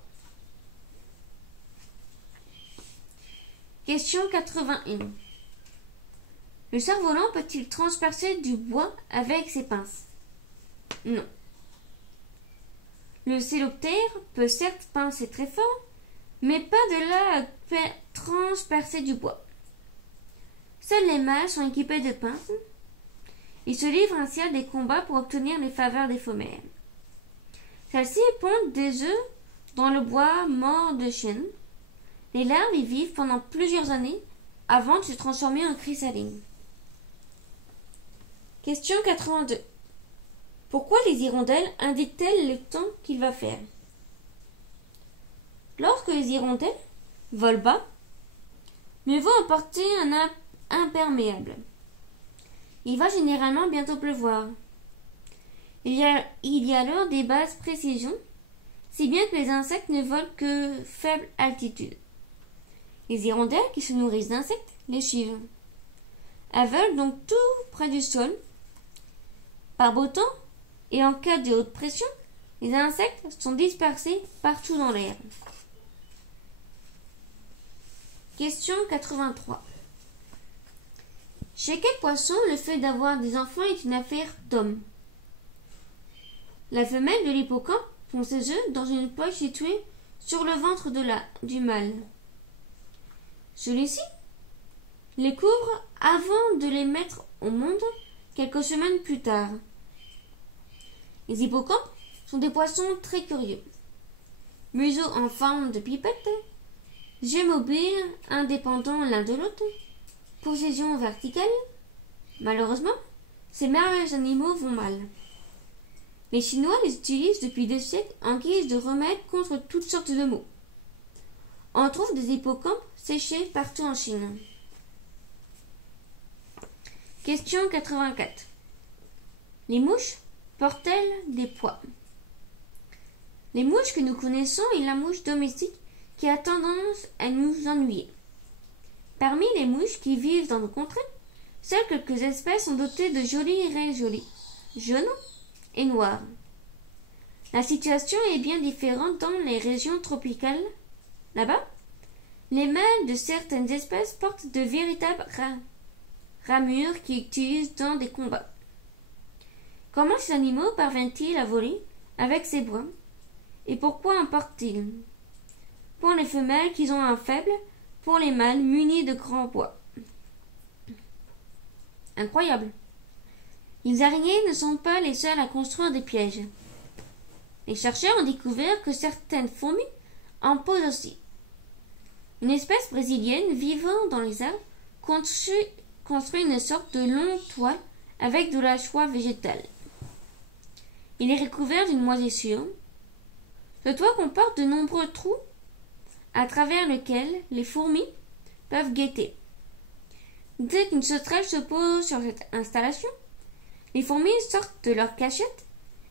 Question 81. Le cerf-volant peut-il transpercer du bois avec ses pinces? Non. Le céloptère peut certes pincer très fort, mais pas de là à transpercer du bois. Seuls les mâles sont équipés de pinces. Ils se livrent ainsi à des combats pour obtenir les faveurs des femelles. Celles-ci pondent des œufs dans le bois mort de chêne. Les larves y vivent pendant plusieurs années avant de se transformer en chrysalide. Question 82. Pourquoi les hirondelles indiquent-elles le temps qu'il va faire? Lorsque les hirondelles volent bas, mieux vaut emporter un imperméable. Il va généralement bientôt pleuvoir. Il y a alors des basses précisions, si bien que les insectes ne volent que faible altitude. Les hirondelles qui se nourrissent d'insectes les suivent. Elles volent donc tout près du sol. Par beau temps et en cas de haute pression, les insectes sont dispersés partout dans l'air. Question 83. Chez quel poisson le fait d'avoir des enfants est une affaire d'homme? La femelle de l'hippocampe pond ses œufs dans une poche située sur le ventre du mâle. Celui-ci les couvre avant de les mettre au monde quelques semaines plus tard. Les hippocampes sont des poissons très curieux. Museau en forme de pipette, yeux mobiles, indépendants l'un de l'autre, position verticale. Malheureusement, ces merveilleux animaux vont mal. Les Chinois les utilisent depuis des siècles en guise de remède contre toutes sortes de maux. On trouve des hippocampes séchés partout en Chine. Question 84. Les mouches portent-elles des pois? Les mouches que nous connaissons est la mouche domestique qui a tendance à nous ennuyer. Parmi les mouches qui vivent dans nos contrées, Seules quelques espèces sont dotées de jolies raies jaunes et noires. La situation est bien différente dans les régions tropicales. Là-bas, les mâles de certaines espèces portent de véritables ramures qu'ils utilisent dans des combats. Comment ces animaux parviennent-ils à voler avec ces bois? Et pourquoi en portent-ils? Pour les femelles qui ont un faible, pour les mâles munis de grands bois. Incroyable! Les araignées ne sont pas les seules à construire des pièges. Les chercheurs ont découvert que certaines fourmis en posent aussi. Une espèce brésilienne vivant dans les arbres construit une sorte de longue toile avec de la soie végétale. Il est recouvert d'une moisissure. Ce toit comporte de nombreux trous à travers lesquels les fourmis peuvent guetter. Dès qu'une sauterelle se pose sur cette installation, les fourmis sortent de leur cachette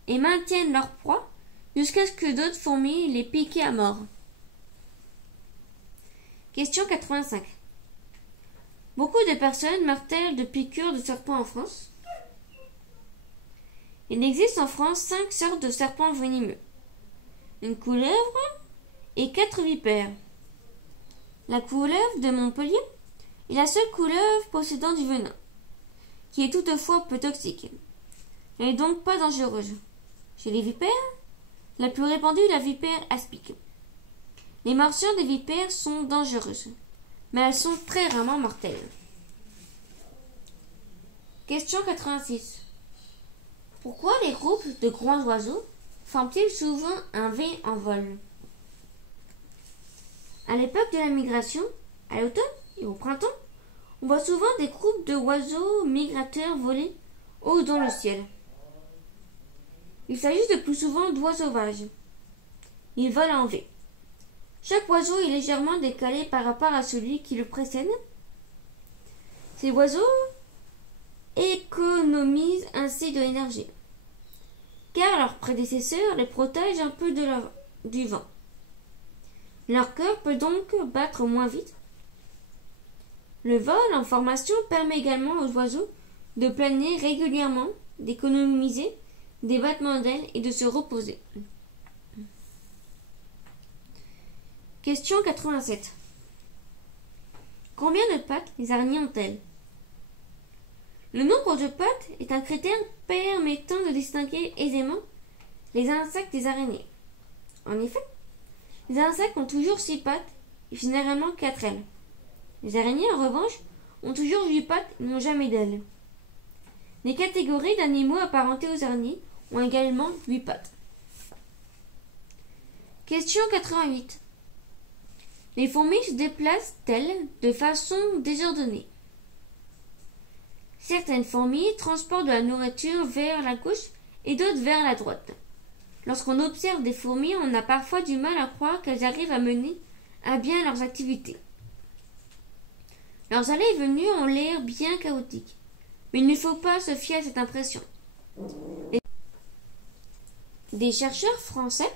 et maintiennent leur proie jusqu'à ce que d'autres fourmis les piquent à mort. Question 85. Beaucoup de personnes meurent-elles de piqûres de serpents en France? Il existe en France 5 sortes de serpents venimeux, une couleuvre et 4 vipères. La couleuvre de Montpellier est la seule couleuvre possédant du venin, qui est toutefois peu toxique. Elle n'est donc pas dangereuse. Chez les vipères, la plus répandue est la vipère aspic. Les morsures des vipères sont dangereuses, mais elles sont très rarement mortelles. Question 86. Pourquoi les groupes de grands oiseaux forment-ils souvent un V en vol? À l'époque de la migration, à l'automne et au printemps, on voit souvent des groupes d'oiseaux migrateurs voler haut dans le ciel. Il s'agit de plus souvent d'oies sauvages. Ils volent en V. Chaque oiseau est légèrement décalé par rapport à celui qui le précède. Ces oiseaux économisent ainsi de l'énergie, car leurs prédécesseurs les protègent un peu du vent. Leur cœur peut donc battre moins vite. Le vol en formation permet également aux oiseaux de planer régulièrement, d'économiser des battements d'ailes et de se reposer. Question 87. Combien de pattes les araignées ont-elles? Le nombre de pattes est un critère permettant de distinguer aisément les insectes des araignées. En effet, les insectes ont toujours 6 pattes et généralement 4 ailes. Les araignées, en revanche, ont toujours 8 pattes et n'ont jamais d'ailes. Les catégories d'animaux apparentés aux araignées ont également 8 pattes. Question 88. Les fourmis se déplacent-elles de façon désordonnée? Certaines fourmis transportent de la nourriture vers la gauche et d'autres vers la droite. Lorsqu'on observe des fourmis, on a parfois du mal à croire qu'elles arrivent à mener à bien leurs activités. Leurs allées et venues ont l'air bien chaotiques, mais il ne faut pas se fier à cette impression. Des chercheurs français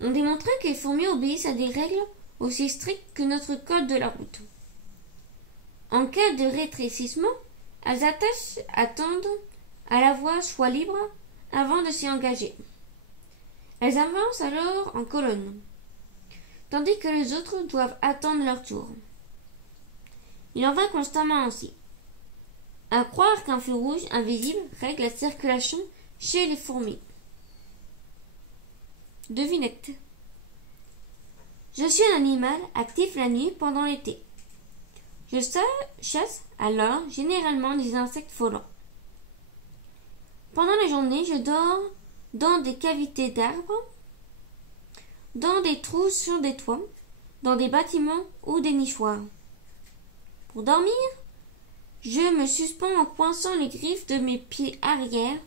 ont démontré que les fourmis obéissent à des règles aussi strictes que notre code de la route. En cas de rétrécissement, elles attendent à la voie soit libre avant de s'y engager. Elles avancent alors en colonne, tandis que les autres doivent attendre leur tour. Il en va constamment ainsi. À croire qu'un feu rouge invisible règle la circulation chez les fourmis. Devinette. Je suis un animal actif la nuit pendant l'été. Je chasse alors généralement des insectes volants. Pendant la journée, je dors dans des cavités d'arbres, dans des trous sur des toits, dans des bâtiments ou des nichoirs. Pour dormir, je me suspends en coinçant les griffes de mes pieds arrière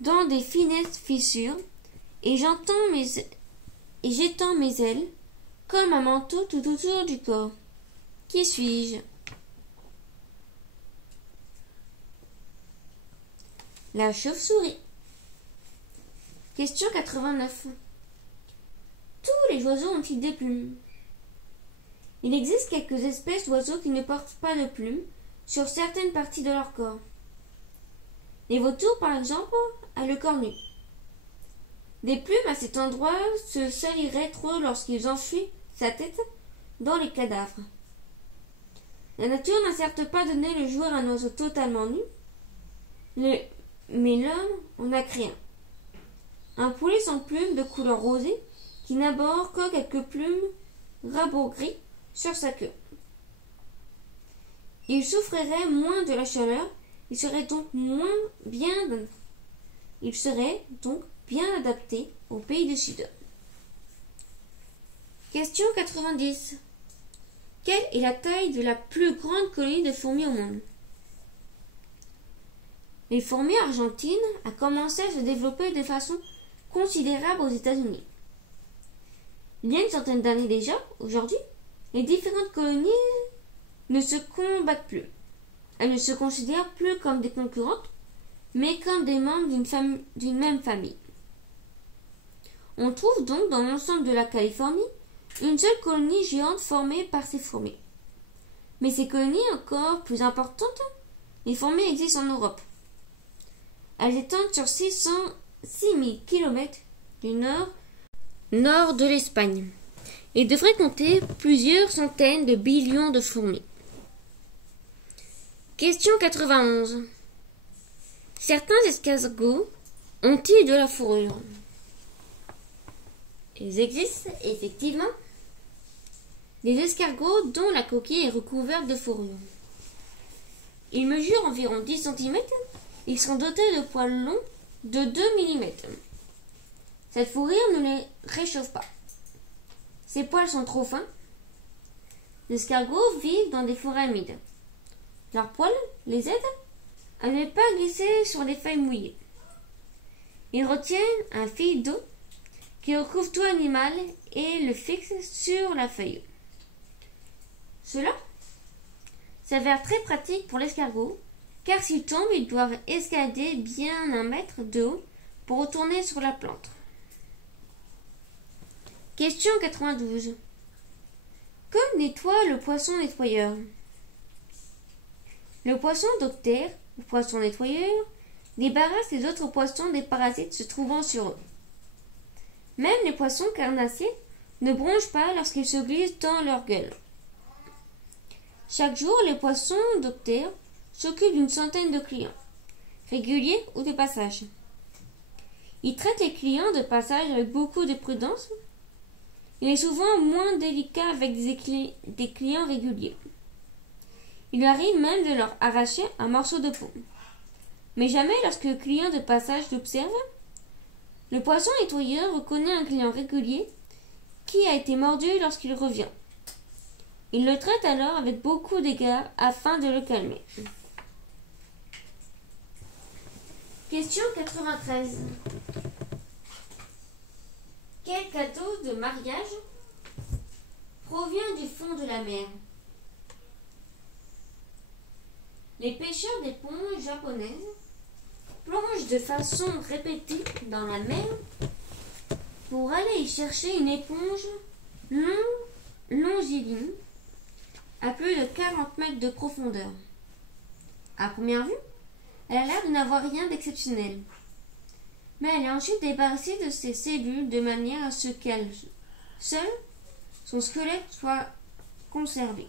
dans des finesses fissures et j'étends mes ailes comme un manteau tout autour du corps. Qui suis-je? La chauve-souris. Question 89. Tous les oiseaux ont-ils des plumes? Il existe quelques espèces d'oiseaux qui ne portent pas de plumes, sur certaines parties de leur corps. Les vautours, par exemple, ont le corps nu. Des plumes à cet endroit se saliraient trop lorsqu'ils enfuient sa tête dans les cadavres. La nature n'a certes pas donné le jour à un oiseau totalement nu, mais l'homme en a créé un poulet sans plumes de couleur rosée qui n'aborde que quelques plumes rabougries sur sa queue. Il souffrirait moins de la chaleur, il serait donc bien adapté au pays du Sud. Question 90. Quelle est la taille de la plus grande colonie de fourmis au monde? Les fourmis argentines ont commencé à se développer de façon considérable aux États-Unis. Il y a une centaine d'années déjà, aujourd'hui, les différentes colonies ne se combattent plus. Elles ne se considèrent plus comme des concurrentes, mais comme des membres d'une même famille. On trouve donc dans l'ensemble de la Californie une seule colonie géante formée par ces fourmis. Mais ces colonies encore plus importantes, les fourmis existent en Europe. Elles étendent sur 6000 km du nord de l'Espagne et devraient compter plusieurs centaines de billions de fourmis. Question 91. Certains escargots ont-ils de la fourrure? Il existe effectivement des escargots dont la coquille est recouverte de fourrure. Ils mesurent environ 10 cm. Ils sont dotés de poils longs de 2 mm. Cette fourrure ne les réchauffe pas. Ces poils sont trop fins. Les escargots vivent dans des forêts humides. Leurs poils les aident à ne pas glisser sur des feuilles mouillées. Ils retiennent un fil d'eau qui recouvre tout animal et le fixe sur la feuille. Cela s'avère très pratique pour l'escargot, car s'il tombe, il doit escalader bien 1 mètre de haut pour retourner sur la plante. Question 92. Que nettoie le poisson nettoyeur? Le poisson docteur, ou poisson nettoyeur, débarrasse les autres poissons des parasites se trouvant sur eux. Même les poissons carnassiers ne bronchent pas lorsqu'ils se glissent dans leur gueule. Chaque jour, les poissons docteurs s'occupent d'une centaine de clients, réguliers ou de passage. Ils traitent les clients de passage avec beaucoup de prudence. Il est souvent moins délicat avec des clients réguliers. Il lui arrive même de leur arracher un morceau de peau. Mais jamais lorsque le client de passage l'observe, le poisson nettoyeur reconnaît un client régulier qui a été mordu lorsqu'il revient. Il le traite alors avec beaucoup d'égard afin de le calmer. Question 93. Quel cadeau de mariage provient du fond de la mer? Les pêcheurs d'éponges japonaises plongent de façon répétée dans la mer pour aller y chercher une éponge longiligne à plus de 40 mètres de profondeur. À première vue, elle a l'air de n'avoir rien d'exceptionnel. Mais elle est ensuite débarrassée de ses cellules de manière à ce qu'elle seule, son squelette soit conservé.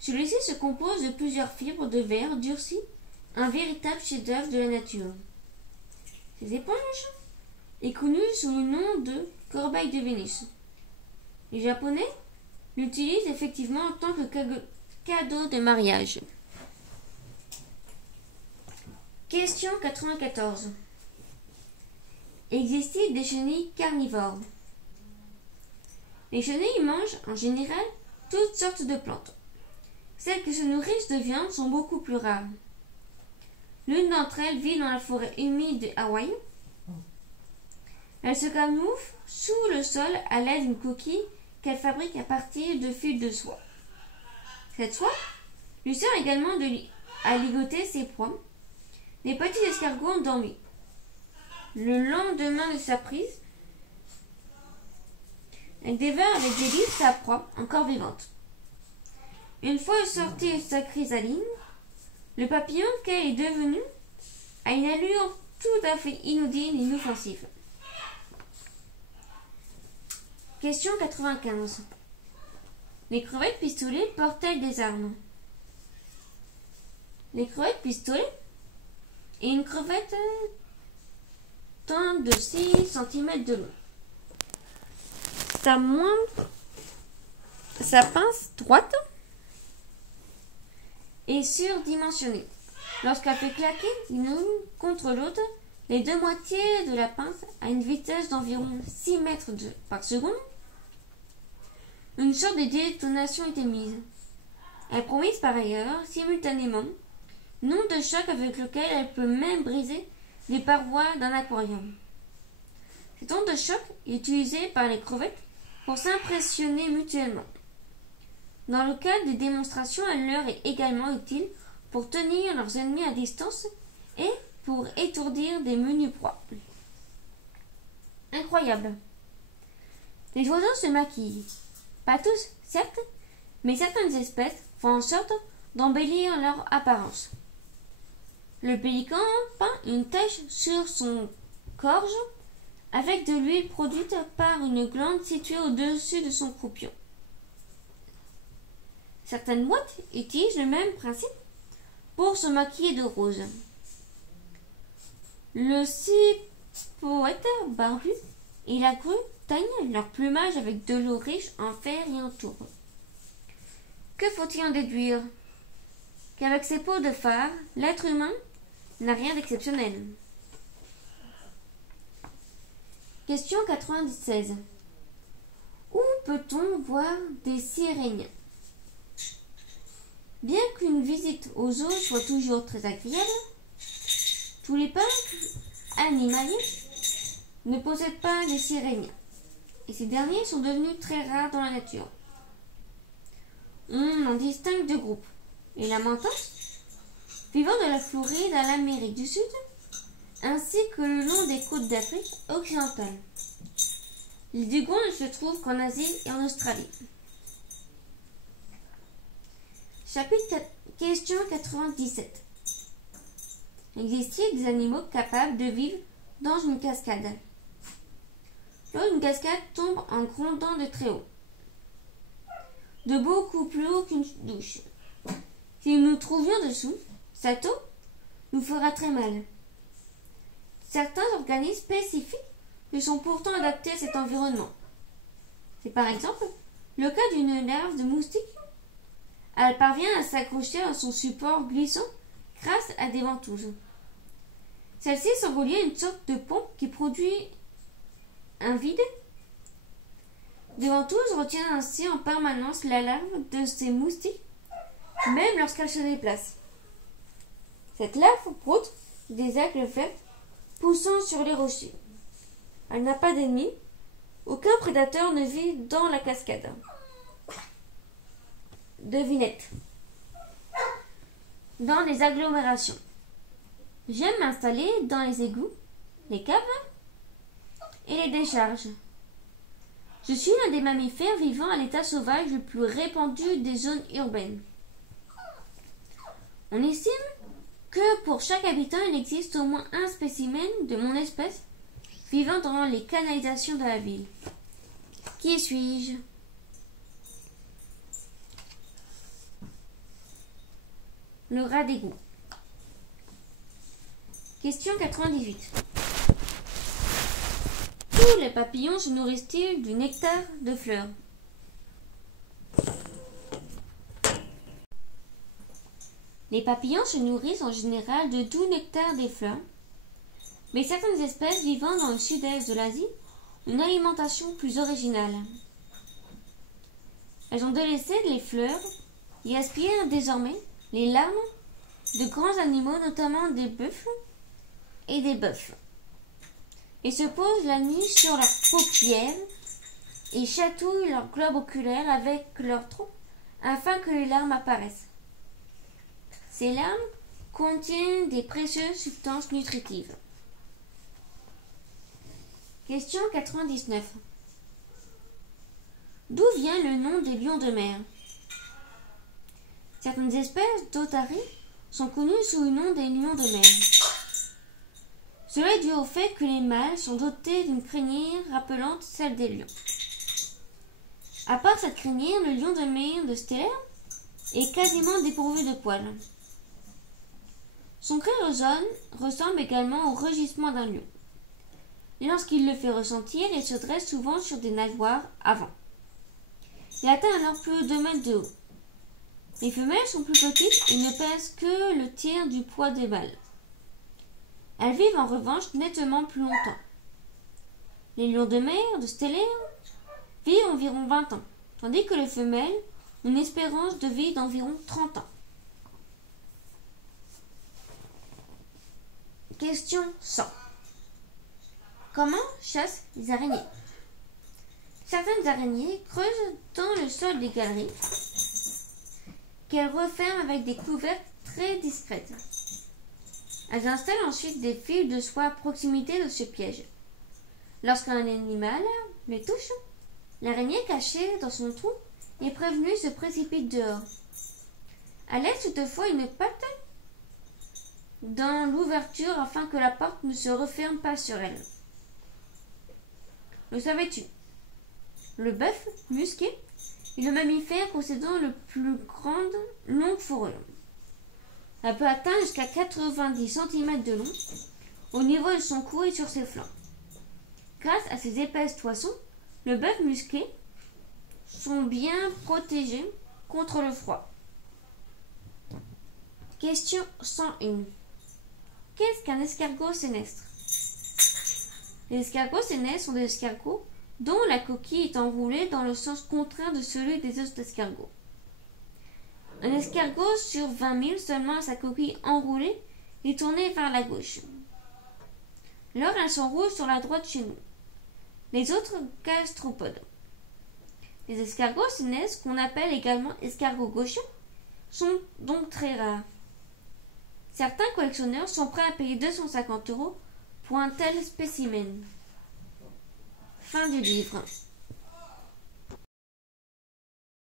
Celui-ci se compose de plusieurs fibres de verre durcies, un véritable chef-d'œuvre de la nature. Ces éponges est connue sous le nom de corbeille de Vénus. Les Japonais l'utilisent effectivement en tant que cadeau de mariage. Question 94. Existe-t-il des chenilles carnivores? Les chenilles mangent en général toutes sortes de plantes. Celles qui se nourrissent de viande sont beaucoup plus rares. L'une d'entre elles vit dans la forêt humide de Hawaï. Elle se camoufle sous le sol à l'aide d'une coquille qu'elle fabrique à partir de fils de soie. Cette soie lui sert également à ligoter ses proies. Les petits escargots ont dormi. Le lendemain de sa prise, elle dévore avec délice sa proie encore vivante. Une fois sorti de sa chrysalide, le papillon qu'elle est devenue a une allure tout à fait inaudible et inoffensive. Question 95. Les crevettes pistolets portent-elles des armes? Les crevettes pistolets et une crevette teinte de 6 cm de long. Sa pince droite est surdimensionnée. Lorsqu'elle fait claquer l'une contre l'autre, les deux moitiés de la pince à une vitesse d'environ 6 mètres par seconde, une sorte de détonation est émise. Elle promise par ailleurs, simultanément, nombre de chocs avec lequel elle peut même briser les parois d'un aquarium. Cette onde de choc est utilisée par les crevettes pour s'impressionner mutuellement. Dans le cadre des démonstrations, elle leur est également utile pour tenir leurs ennemis à distance et pour étourdir des menus proies. Incroyable. Les oiseaux se maquillent. Pas tous, certes, mais certaines espèces font en sorte d'embellir leur apparence. Le pélican peint une tache sur son gorge avec de l'huile produite par une glande située au-dessus de son croupion. Certaines mouettes utilisent le même principe pour se maquiller de rose. Le cipoète barbu et la grue teignent leur plumage avec de l'eau riche en fer et en tourbe. Que faut-il en déduire? Qu'avec ses peaux de phare, l'être humain n'a rien d'exceptionnel. Question 96. Où peut-on voir des sirènes? Bien qu'une visite aux zoos soit toujours très agréable, tous les parcs animaliers ne possèdent pas des sirènes, et ces derniers sont devenus très rares dans la nature. On en distingue deux groupes, les lamentants, vivant de la Floride à l'Amérique du Sud, ainsi que le long des côtes d'Afrique occidentale. Les dugongs ne se trouvent qu'en Asie et en Australie. Question 97. Existe-t-il des animaux capables de vivre dans une cascade? L'eau d'une cascade tombe en grondant de très haut, de beaucoup plus haut qu'une douche. Si nous nous trouvions dessous, cette eau nous fera très mal. Certains organismes spécifiques se sont pourtant adaptés à cet environnement. C'est par exemple le cas d'une larve de moustique. Elle parvient à s'accrocher à son support glissant grâce à des ventouses. Celles-ci sont reliées à une sorte de pompe qui produit un vide. Des ventouses retiennent ainsi en permanence la larve de ces moustiques, même lorsqu'elle se déplace. Cette larve broute des algues vertes poussant sur les rochers. Elle n'a pas d'ennemis. Aucun prédateur ne vit dans la cascade. Devinette. Dans les agglomérations. J'aime m'installer dans les égouts, les caves et les décharges. Je suis l'un des mammifères vivant à l'état sauvage le plus répandu des zones urbaines. On estime que pour chaque habitant, il existe au moins un spécimen de mon espèce vivant dans les canalisations de la ville. Qui suis-je? Le rat d'égout. Question 98. Tous les papillons se nourrissent-ils du nectar de fleurs? Les papillons se nourrissent en général de tout nectar des fleurs, mais certaines espèces vivant dans le sud-est de l'Asie ont une alimentation plus originale. Elles ont délaissé les fleurs et aspirent désormais les larmes de grands animaux, notamment des buffles et des bœufs, et se posent la nuit sur leurs paupières et chatouillent leur globe oculaire avec leur tronc afin que les larmes apparaissent. Ces larmes contiennent des précieuses substances nutritives. Question 99. D'où vient le nom des lions de mer? Certaines espèces d'otaries sont connues sous le nom des lions de mer. Cela est dû au fait que les mâles sont dotés d'une crinière rappelant celle des lions. À part cette crinière, le lion de mer de Steller est quasiment dépourvu de poils. Son cri ressemble également au rugissement d'un lion. Et lorsqu'il le fait ressentir, il se dresse souvent sur des nageoires avant. Il atteint alors plus de 2 mètres de haut. Les femelles sont plus petites et ne pèsent que le tiers du poids des mâles. Elles vivent en revanche nettement plus longtemps. Les lions de mer de Steller vivent environ 20 ans, tandis que les femelles ont une espérance de vie d'environ 30 ans. Question 100. Comment chassent les araignées? Certaines araignées creusent dans le sol des galeries qu'elles referment avec des couvercles très discrètes. Elles installent ensuite des fils de soie à proximité de ce piège. Lorsqu'un animal les touche, l'araignée cachée dans son trou est prévenue se précipite dehors. Elle laisse toutefois une patte dans l'ouverture afin que la porte ne se referme pas sur elle. Le savais-tu? Le bœuf musqué est le mammifère possédant le plus grande longue fourrure. Elle peut atteindre jusqu'à 90 cm de long au niveau de son cou et sur ses flancs. Grâce à ses épaisses toissons, le bœuf musqué sont bien protégés contre le froid. Question 101. Qu'est-ce qu'un escargot sénestre? Les escargots sénestres sont des escargots dont la coquille est enroulée dans le sens contraire de celui des autres escargots. Un escargot sur 20 000 seulement a sa coquille enroulée et tournée vers la gauche. Alors elles s'enroulent sur la droite chez nous. Les autres gastropodes. Les escargots sénestres, qu'on appelle également escargots gauchos, sont donc très rares. Certains collectionneurs sont prêts à payer 250 € pour un tel spécimen. Fin du livre.